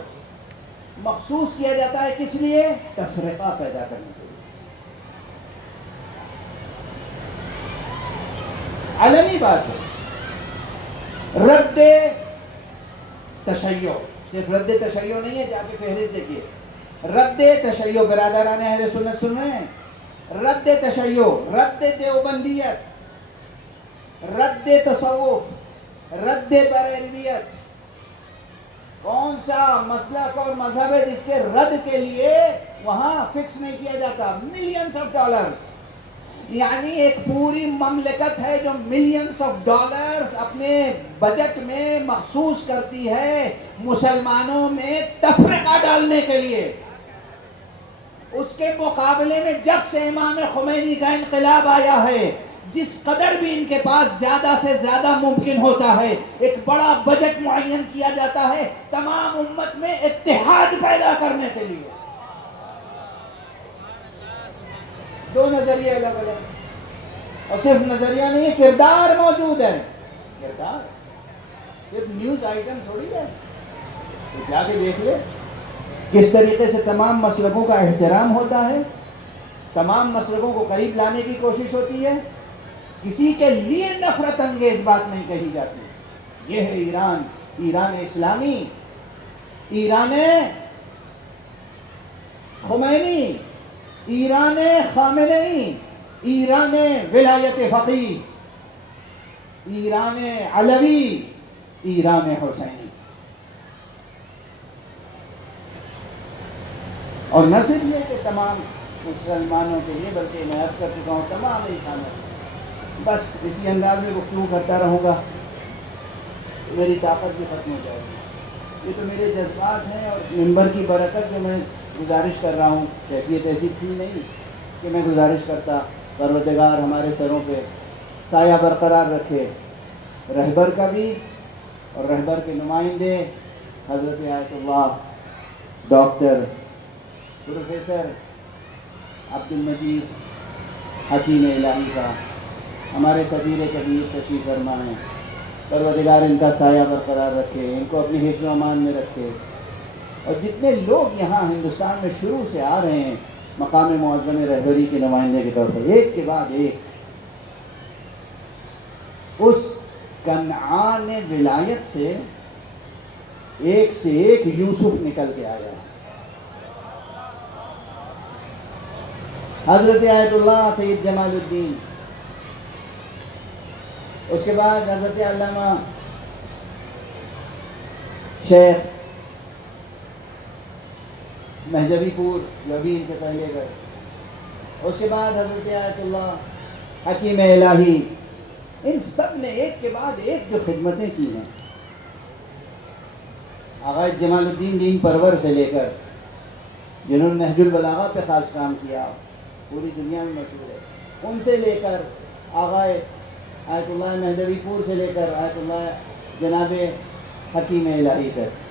مخصوص کیا جاتا ہے، کس لیے؟ تفرقہ پیدا کرنے کے لیے۔ عالمی بات ہے، رد تشیع، صرف رد تشیع نہیں ہے، جا کے فہرست دیکھیے، رد تشیع، برادران اہل سنت سن رہے ہیں؟ رد تشیع، رد دیوبندیت، رد تصوف، رد بریلویت، کون سا مسلک اور مذہب ہے جس کے رد کے لیے وہاں فکس نہیں کیا جاتا؟ ملینز آف ڈالرز، یعنی ایک پوری مملکت ہے جو ملینز آف ڈالرز اپنے بجٹ میں مخصوص کرتی ہے مسلمانوں میں تفرقہ ڈالنے کے لیے۔ اس کے مقابلے میں جب سے امام خمینی کا انقلاب آیا ہے، جس قدر بھی ان کے پاس زیادہ سے زیادہ ممکن ہوتا ہے، ایک بڑا بجٹ معین کیا جاتا ہے تمام امت میں اتحاد پیدا کرنے کے لیے۔ 2 نظریے الگ الگ، اور صرف نظریہ نہیں ہے، کردار موجود ہے۔ کردار صرف نیوز آئٹم تھوڑی ہے، تو جا کے دیکھ لے کس طریقے سے تمام مسلکوں کا احترام ہوتا ہے، تمام مسلکوں کو قریب لانے کی کوشش ہوتی ہے، کسی کے لیے نفرت انگیز بات نہیں کہی جاتی۔ یہ ہے ایران، ایران اسلامی، ایران خمینی، ایران خامنئی، ایران ولایت فقیہ، ایران علوی، ایران حسینی۔ اور نہ صرف یہ کہ تمام مسلمانوں کے لیے، بلکہ میں عرض کر چکا ہوں تمام انسانوں۔ بس اسی انداز میں گفتگو کرتا رہوں گا، میری طاقت بھی ختم ہو جائے گی۔ یہ تو میرے جذبات ہیں اور منبر کی برکت جو میں گزارش کر رہا ہوں، کیفیت ایسی تھی نہیں کہ میں گزارش کرتا پروردگار ہمارے سروں پہ سایہ برقرار رکھے، رہبر کا بھی اور رہبر کے نمائندے حضرت آیت اللہ ڈاکٹر پروفیسر عبدالمجید حکیم الہی کا، ہمارے سفیر کبیر تشریف فرما ہیں، پروردگار ان کا سایہ برقرار رکھے، ان کو اپنی حفظ و امان میں رکھے، اور جتنے لوگ یہاں ہندوستان میں شروع سے آ رہے ہیں مقام معظم رہبری کے نمائندے کے طور پر، ایک کے بعد ایک اس کنعان ولایت سے ایک یوسف نکل کے آیا۔ حضرت آیت اللہ سید جمال الدین، اس کے بعد حضرت علامہ شیخ مہدوی پور جو بھی ان سے پہلے گئے، اس کے بعد حضرت آیت اللہ حکیم الہی، ان سب نے ایک کے بعد ایک جو خدمتیں کی ہیں، آغا جمال الدین دین پرور سے لے کر جنہوں نے نہج البلاغہ پہ خاص کام کیا، پوری دنیا میں مشہور ہے، ان سے لے کر آغا آیت اللہ مہدوی پور سے لے کر آیت اللہ جناب حکیم الہی تک،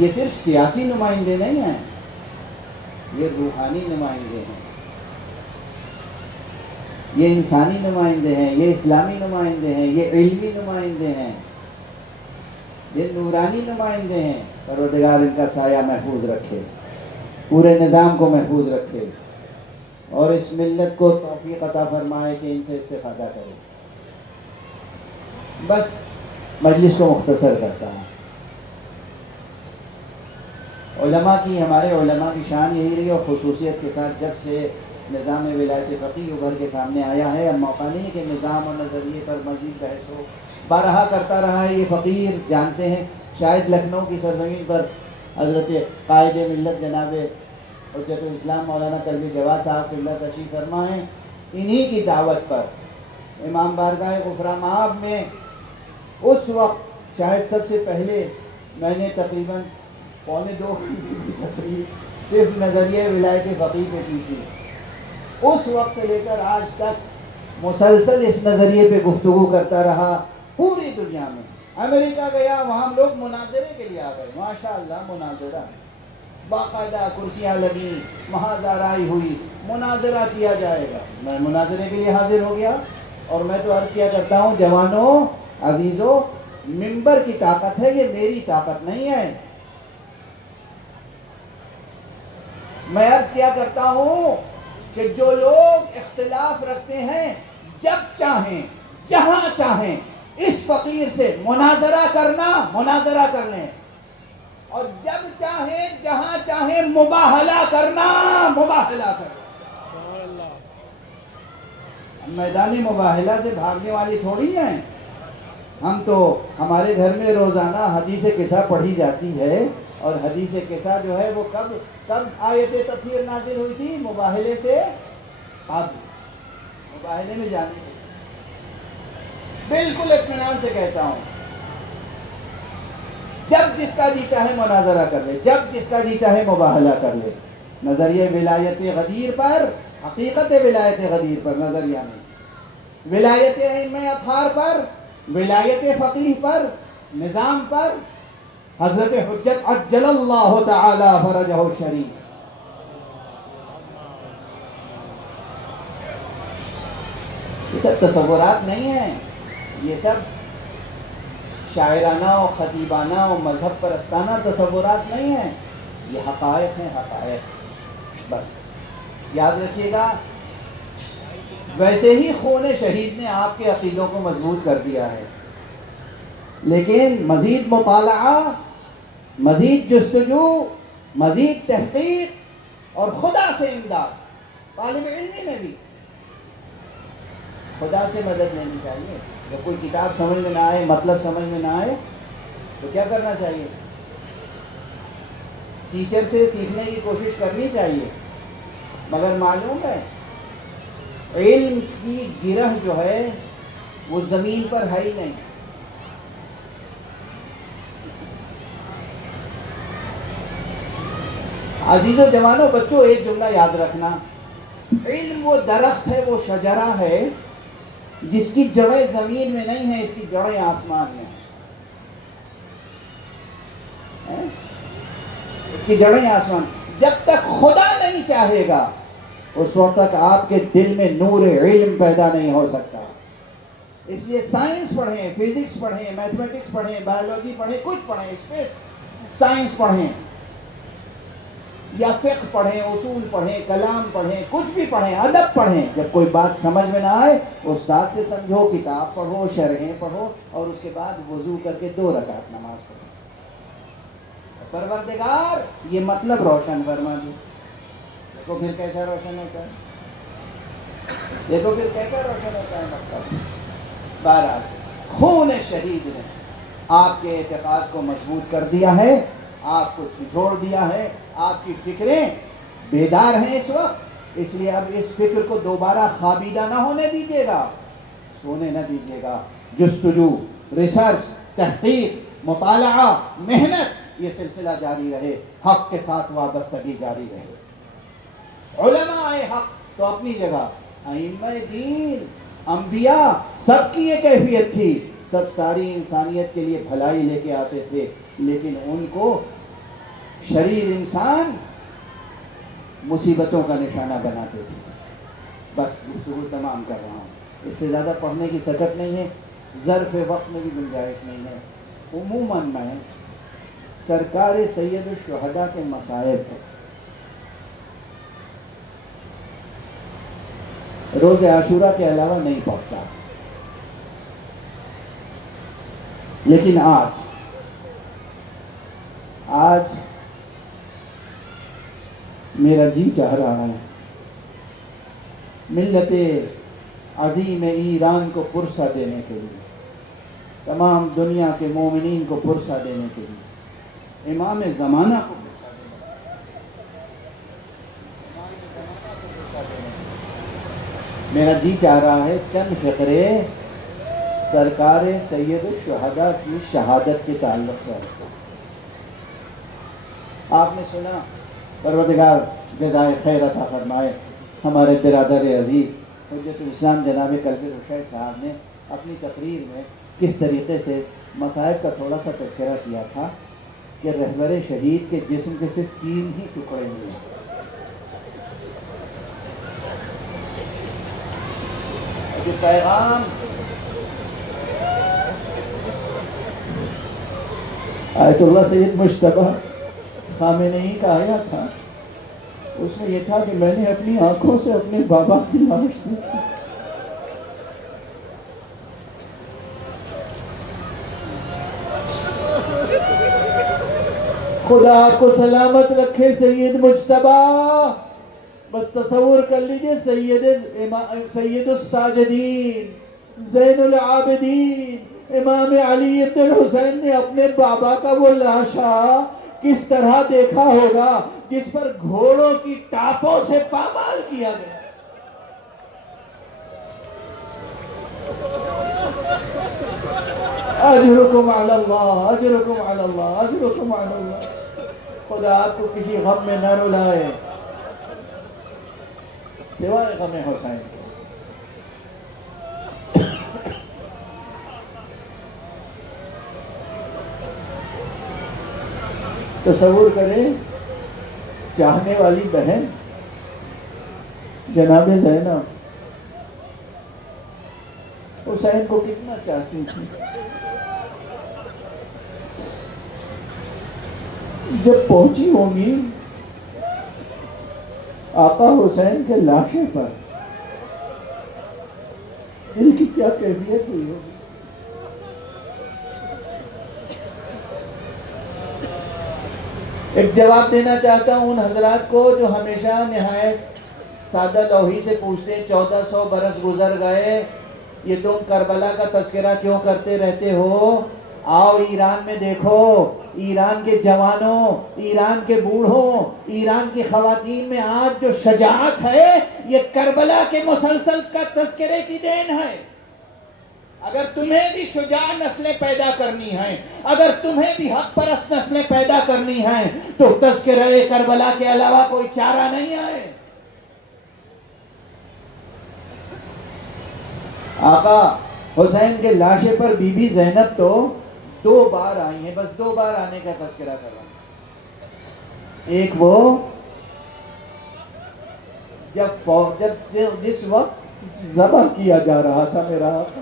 یہ صرف سیاسی نمائندے نہیں ہیں، یہ روحانی نمائندے ہیں، یہ انسانی نمائندے ہیں، یہ اسلامی نمائندے ہیں، یہ علمی نمائندے ہیں، یہ نورانی نمائندے ہیں۔ پروردگار ان کا سایہ محفوظ رکھے، پورے نظام کو محفوظ رکھے، اور اس ملت کو توفیق عطا فرمائے کہ ان سے استفادہ کرے۔ بس مجلس کو مختصر کرتا ہوں۔ علماء کی، ہمارے علماء کی شان یہی رہی، اور خصوصیت کے ساتھ جب سے نظام ولایت فقیہ ابھر کے سامنے آیا ہے، اب موقع نہیں ہے کہ نظام اور نظریے پر مزید بحث ہو، بارہا کرتا رہا ہے یہ فقیر، جانتے ہیں شاید لکھنؤ کی سرزمین پر حضرت قائد ملت جناب حجت الاسلام مولانا قلبی جواد صاحب قبلہ تشریف فرما ہیں، انہی کی دعوت پر امام بارگاہ غفران مآب میں اس وقت شاید سب سے پہلے میں نے تقریباً 1.25 گھنٹے کی تقریر صرف نظریہ ولایت فقیہ پہ کی تھی۔ اس وقت سے لے کر آج تک مسلسل اس نظریے پہ گفتگو کرتا رہا پوری دنیا میں۔ امریکہ گیا، وہاں لوگ مناظرے کے لیے آ گئے، ماشاءاللہ مناظرہ، باقاعدہ کرسیاں لگی، وہاں زارائی ہوئی، مناظرہ کیا جائے گا۔ میں مناظرے کے لیے حاضر ہو گیا، اور میں تو عرض کیا کرتا ہوں جوانوں، عزیزوں، منبر کی طاقت ہے، یہ میری طاقت نہیں ہے۔ میں عرض کیا کرتا ہوں کہ جو لوگ اختلاف رکھتے ہیں، جب چاہیں جہاں چاہیں اس فقیر سے مناظرہ کرنا، مناظرہ کر لیں، اور جب چاہیں جہاں چاہیں مباہلہ کرنا، مباہلہ کر لیں۔ میدانی مباہلہ سے بھاگنے والی تھوڑی ہیں ہم تو، ہمارے گھر میں روزانہ حدیث قصہ پڑھی جاتی ہے، اور حدیث قصہ جو ہے وہ کب آیت تطہیر نازل ہوئی تھی؟ مباہلے سے قبل، مباہلے میں جانے کے، بالکل اطمینان سے کہتا ہوں، جب جس کا جی چاہے مناظرہ کر لے، جب جس کا جی چاہے مباہلہ کر لے، نظریہ ولایت غدیر پر، حقیقت ولایت غدیر پر نظریہ نہیں، ولایت ائمہ اطہار پر، ولایت فقیہ پر، نظام پر، حضرت حجت عجل اللہ تعالی فرجہ الشریف۔ یہ سب تصورات نہیں ہیں، یہ سب شاعرانہ و خطیبانہ و مذہب پرستانہ تصورات نہیں ہیں، یہ حقائق ہیں، حقائق۔ بس یاد رکھیے گا، ویسے ہی خون شہید نے آپ کے عقیدوں کو مضبوط کر دیا ہے، لیکن مزید مطالعہ، مزید جستجو، مزید تحقیق اور خدا سے امداد، طالب علمی میں بھی خدا سے مدد لینی چاہیے۔ جب کوئی کتاب سمجھ میں نہ آئے، مطلب سمجھ میں نہ آئے، تو کیا کرنا چاہیے؟ ٹیچر سے سیکھنے کی کوشش کرنی چاہیے، مگر معلوم ہے علم کی گرہ جو ہے وہ زمین پر ہے ہی نہیں۔ عزیزو جوانو، بچوں، ایک جملہ یاد رکھنا، علم وہ درخت ہے، وہ شجرہ ہے جس کی جڑیں زمین میں نہیں ہیں، اس کی جڑیں آسمان میں ہیں، اس کی جڑیں آسمان۔ جب تک خدا نہیں چاہے گا اس وقت تک آپ کے دل میں نور علم پیدا نہیں ہو سکتا۔ اس لیے سائنس پڑھیں، فزکس پڑھیں، میتھمیٹکس پڑھیں، بایولوجی پڑھیں، کچھ پڑھیں، اسپیس سائنس پڑھیں، یا فقہ پڑھیں، اصول پڑھیں، کلام پڑھیں، کچھ بھی پڑھیں، ادب پڑھیں، جب کوئی بات سمجھ میں نہ آئے استاد سے سمجھو، کتاب پڑھو، شرحیں پڑھو، اور اس کے بعد وضو کر کے 2 رکعت نماز پڑھو۔ پروردگار یہ مطلب روشن فرما دی، دیکھو پھر کیسا روشن ہوتا ہے۔ دیکھو پھر کیسا روشن ہوتا ہے مقصد. بہرحال خون شہید نے آپ کے اعتقاد کو مضبوط کر دیا ہے، آپ کو جھنجھوڑ دیا ہے، آپ کی فکریں بیدار ہیں اس وقت. اس لیے اب اس فکر کو دوبارہ خوابیدہ نہ ہونے دیجیے گا، سونے نہ دیجیے گا. جستجو، ریسرچ، تحقیق، مطالعہ، محنت، یہ سلسلہ جاری رہے، حق کے ساتھ وابستگی جاری رہے. علماء حق تو اپنی جگہ، ائمہ دین، انبیاء، سب کی یہ کیفیت تھی. سب ساری انسانیت کے لیے بھلائی لے کے آتے تھے، لیکن ان کو شریر انسان مصیبتوں کا نشانہ بناتے تھے. بس گفتگو تمام کر رہا ہوں، اس سے زیادہ پڑھنے کی سکت نہیں ہے، ظرف وقت میں بھی گنجائش نہیں ہے. عموماً میں سرکار سید الشہداء کے مصائب ہے روز عاشورہ کے علاوہ نہیں پڑھتا. لیکن آج میرا جی چاہ رہا ہے ملت عظیم ایران کو پرسہ دینے کے لیے، تمام دنیا کے مومنین کو پرسہ دینے کے لیے، امام زمانہ کو پرسہ دینے کے لیے میرا جی چاہ رہا ہے چند فقرے سرکار سید الشہداء کی شہادت کے تعلق سے عرض کریں. آپ نے سنا، پروردگار جزائے خیر عطا فرمائے، ہمارے برادر عزیز حجت الاسلام جناب قلبی رشید صاحب نے اپنی تقریر میں کس طریقے سے مصائب کا تھوڑا سا تذکرہ کیا تھا کہ رہبر شہید کے جسم کے صرف 3 ہی ٹکڑے ہوئے. جو پیغام آیت اللہ سید مجتبی خامنئی کا آیا تھا، اس میں یہ تھا کہ میں نے اپنی آنکھوں سے اپنے بابا کی لاش دیکھی. خدا آپ کو سلامت رکھے سید مجتبی. بس تصور کر لیجئے سید الساجدین، زین العابدین، امام علی ابن الحسین نے اپنے بابا کا وہ لاشا کس طرح دیکھا ہوگا جس پر گھوڑوں کی ٹاپوں سے پامال کیا گیا. اجرکم علی اللہ، اجرکم علی اللہ، اجرکم علی اللہ. خدا آپ کو کسی غم میں نہ رلائے سوائے غم حسین. تصور کریں چاہنے والی بہن جناب زینب حسین کو کتنا چاہتی تھی. جب پہنچی ہوں گی آقا حسین کے لاشے پر، دل کی کیا کیفیت ہوئی ہوگی. ایک جواب دینا چاہتا ہوں ان حضرات کو جو ہمیشہ نہایت سادہ لوحی سے پوچھتے ہیں 1400 برس گزر گئے، یہ تم کربلا کا تذکرہ کیوں کرتے رہتے ہو؟ آؤ ایران میں دیکھو، ایران کے جوانوں، ایران کے بوڑھوں، ایران کی خواتین میں آج جو شجاعت ہے یہ کربلا کے مسلسل کا تذکرے کی دین ہے. اگر تمہیں بھی شجاع نسلیں پیدا کرنی ہیں، اگر تمہیں بھی حق پرست نسلیں پیدا کرنی ہیں تو تذکرہ کربلا کے علاوہ کوئی چارہ نہیں ہے. آقا حسین کے لاشے پر بی بی زینب تو 2 بار آئی ہیں، بس 2 بار آنے کا تذکرہ کر رہا ہوں. ایک وہ جس وقت ذبح کیا جا رہا تھا میرا آقا،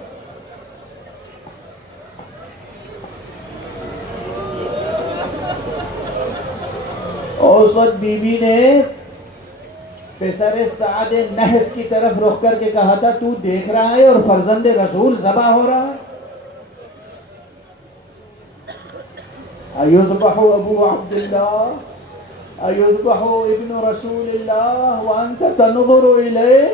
اور اس وقت بی بی نے پسر سعد نحس کی طرف رخ کر کے کہا تھا تو دیکھ رہا ہے اور فرزند رسول ذبح ہو رہا ہے. ایذبح ابو عبداللہ، ایذبح ابن رسول اللہ وانت تنظر الیہ.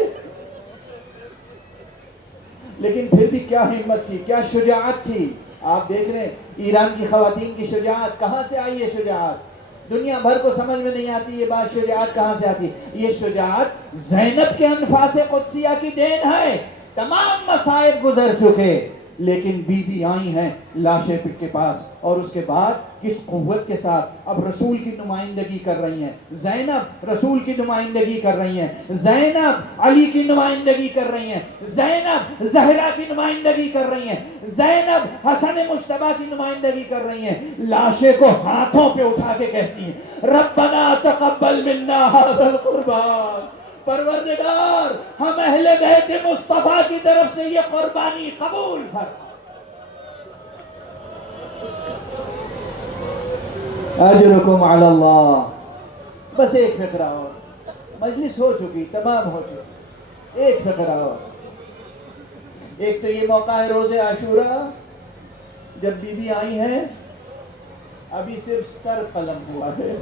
لیکن پھر بھی کیا ہمت تھی، کیا شجاعت تھی. آپ دیکھ رہے ہیں ایران کی خواتین کی شجاعت کہاں سے آئی ہے. شجاعت دنیا بھر کو سمجھ میں نہیں آتی یہ بات، شجاعت کہاں سے آتی. یہ شجاعت زینب کے انفاس قدسیہ کی دین ہے. تمام مصائب گزر چکے لیکن بی بی آئی ہیں لاشیں کے پاس، اور اس کے بعد کس قوت کے ساتھ اب رسول کی نمائندگی کر رہی ہیں. زینب رسول کی نمائندگی کر رہی ہیں، زینب علی کی نمائندگی کر رہی ہیں، زینب زہرا کی نمائندگی کر رہی ہیں، زینب حسن مجتبیٰ کی نمائندگی کر رہی ہیں. لاشیں کو ہاتھوں پہ اٹھا کے کہتی ہیں ربنا تقبل منا ھذا القربان. پروردگار ہم اہل بیت مصطفیٰ کی طرف سے یہ قربانی قبول فرما. اجرکم علی اللہ. بس ایک فقرہ اور، مجلس ہو چکی، تمام ہو چکی. ایک فقرہ اور. ایک تو یہ موقع ہے روز عاشورہ جب بی بی آئی ہیں، ابھی صرف سر قلم ہوا ہے،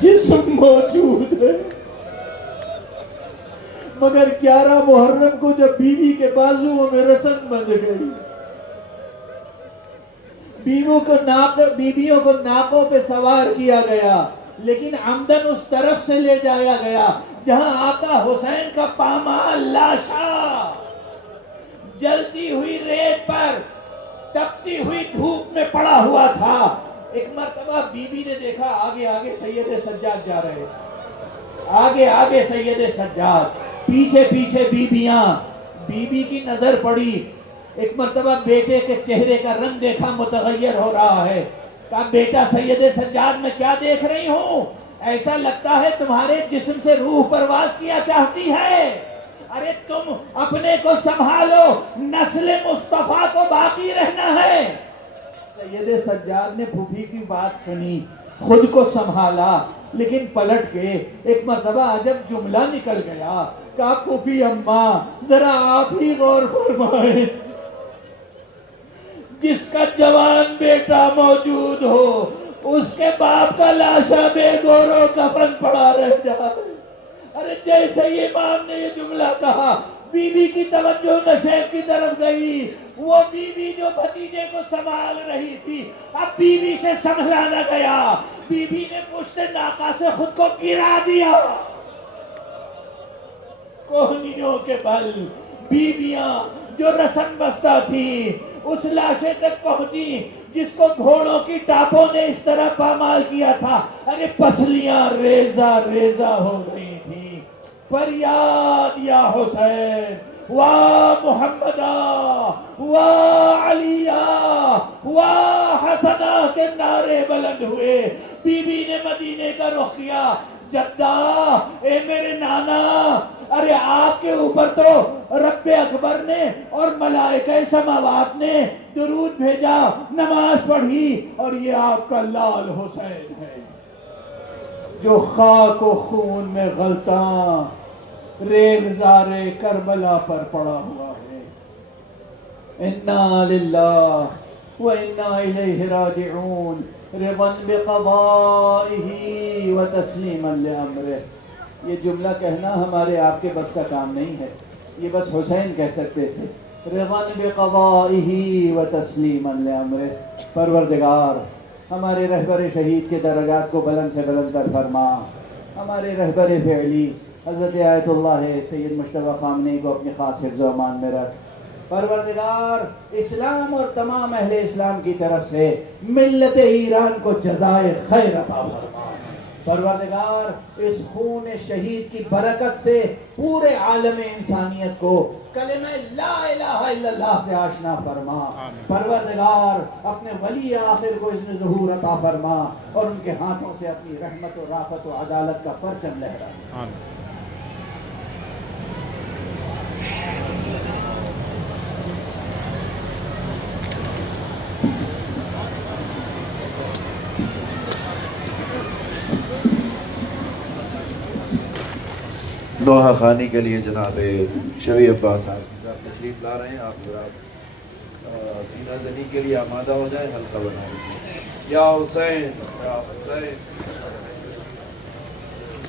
جسم موجود ہے، مگر 11 محرم کو جب بیوی کے بازوؤں میں رسن بندھ گئی، بیویوں کو ناکوں پہ سوار کیا گیا، لیکن عمدن اس طرف سے لے جایا گیا جہاں آقا حسین کا پامال لاشا جلتی ہوئی ریت پر تپتی ہوئی دھوپ میں پڑا ہوا تھا. ایک مرتبہ بی بی نے دیکھا آگے آگے سید سجاد جا رہے تھے، آگے آگے سید سجاد، پیچھے پیچھے بیویاں. بی بی کی نظر پڑی، ایک مرتبہ بیٹے کے چہرے کا رنگ دیکھا متغیر ہو رہا ہے. کہا بیٹا سید سجاد میں کیا دیکھ رہی ہوں، ایسا لگتا ہے تمہارے جسم سے روح پرواز کیا چاہتی ہے. ارے تم اپنے کو سنبھالو، نسل مصطفیٰ کو باقی رہنا ہے. سید سجاد نے پھوپھی کی بات سنی، خود کو سنبھالا، لیکن پلٹ کے ایک مرتبہ عجب جملہ نکل گیا. کہا پھوپھی اماں ذرا آپ ہی غور فرمائیں، جس کا جوان بیٹا موجود ہو اس کے باپ کا لاشا بے گور و کفن پڑا رہ جائے. ارے جیسے ہی امام نے یہ جملہ کہا، بی بی کی توجہ نشیب کی طرف گئی. وہ بی بی جو بھتیجے کو سنبھال رہی تھی اب بی بی سے سنبھلا نہ گیا، بی بی نے پشت ناقہ سے خود کو گرا دیا. کوہنیوں کے بل بیویاں جو رسم بستہ تھی اس لاشے تک پہنچی جس کو گھوڑوں کی ٹاپوں نے اس طرح پامال کیا تھا. ارے پسلیاں ریزہ ریزہ ہو رہی تھی. فریاد یا حسین وا محمدہ وا علیہ وا حسنہ کے نعرے بلند ہوئے. بی بی نے مدینے کا رخ کیا. جدہ اے میرے نانا، ارے آپ کے اوپر تو رب اکبر نے اور ملائکہ سماوات نے درود بھیجا، نماز پڑھی، اور یہ آپ کا لال حسین ہے جو خاک و خون میں غلطاں ریگزار کربلا پر پڑا ہوا ہے. انا للہ و انا الیہ راجعون، رضا بقضائہ و تسلیما لامرہ. یہ جملہ کہنا ہمارے آپ کے بس کا کام نہیں ہے، یہ بس حسین کہہ سکتے تھے. رضا بقضائہ و تسلیما لامرہ. پروردگار ہمارے رہبر شہید کے درجات کو بلند سے بلند تر فرما. ہمارے رہبر فعلی حضرت آیت اللہ سید مجتبیٰ خامنہی کو اپنی خاص حفظ و امان میں رکھ. پروردگار اسلام اور تمام اہل اسلام کی طرف سے ملت ایران کو جزائے خیر عطا فرما. پروردگار اس خون شہید کی برکت سے پورے عالم انسانیت کو کلمہ لا الہ الا اللہ سے آشنا فرما. پروردگار اپنے ولی آخر کو اس میں ظہور عطا فرما اور ان کے ہاتھوں سے اپنی رحمت و رافت و عدالت کا پرچم لہرا. نوحہ خانی کے لیے جناب شفیع عباس صاحب تشریف لا رہے ہیں. آپ سینہ زنی کے لیے آمادہ ہو جائیں، حلقہ بنائیں. یا حسین یا حسین.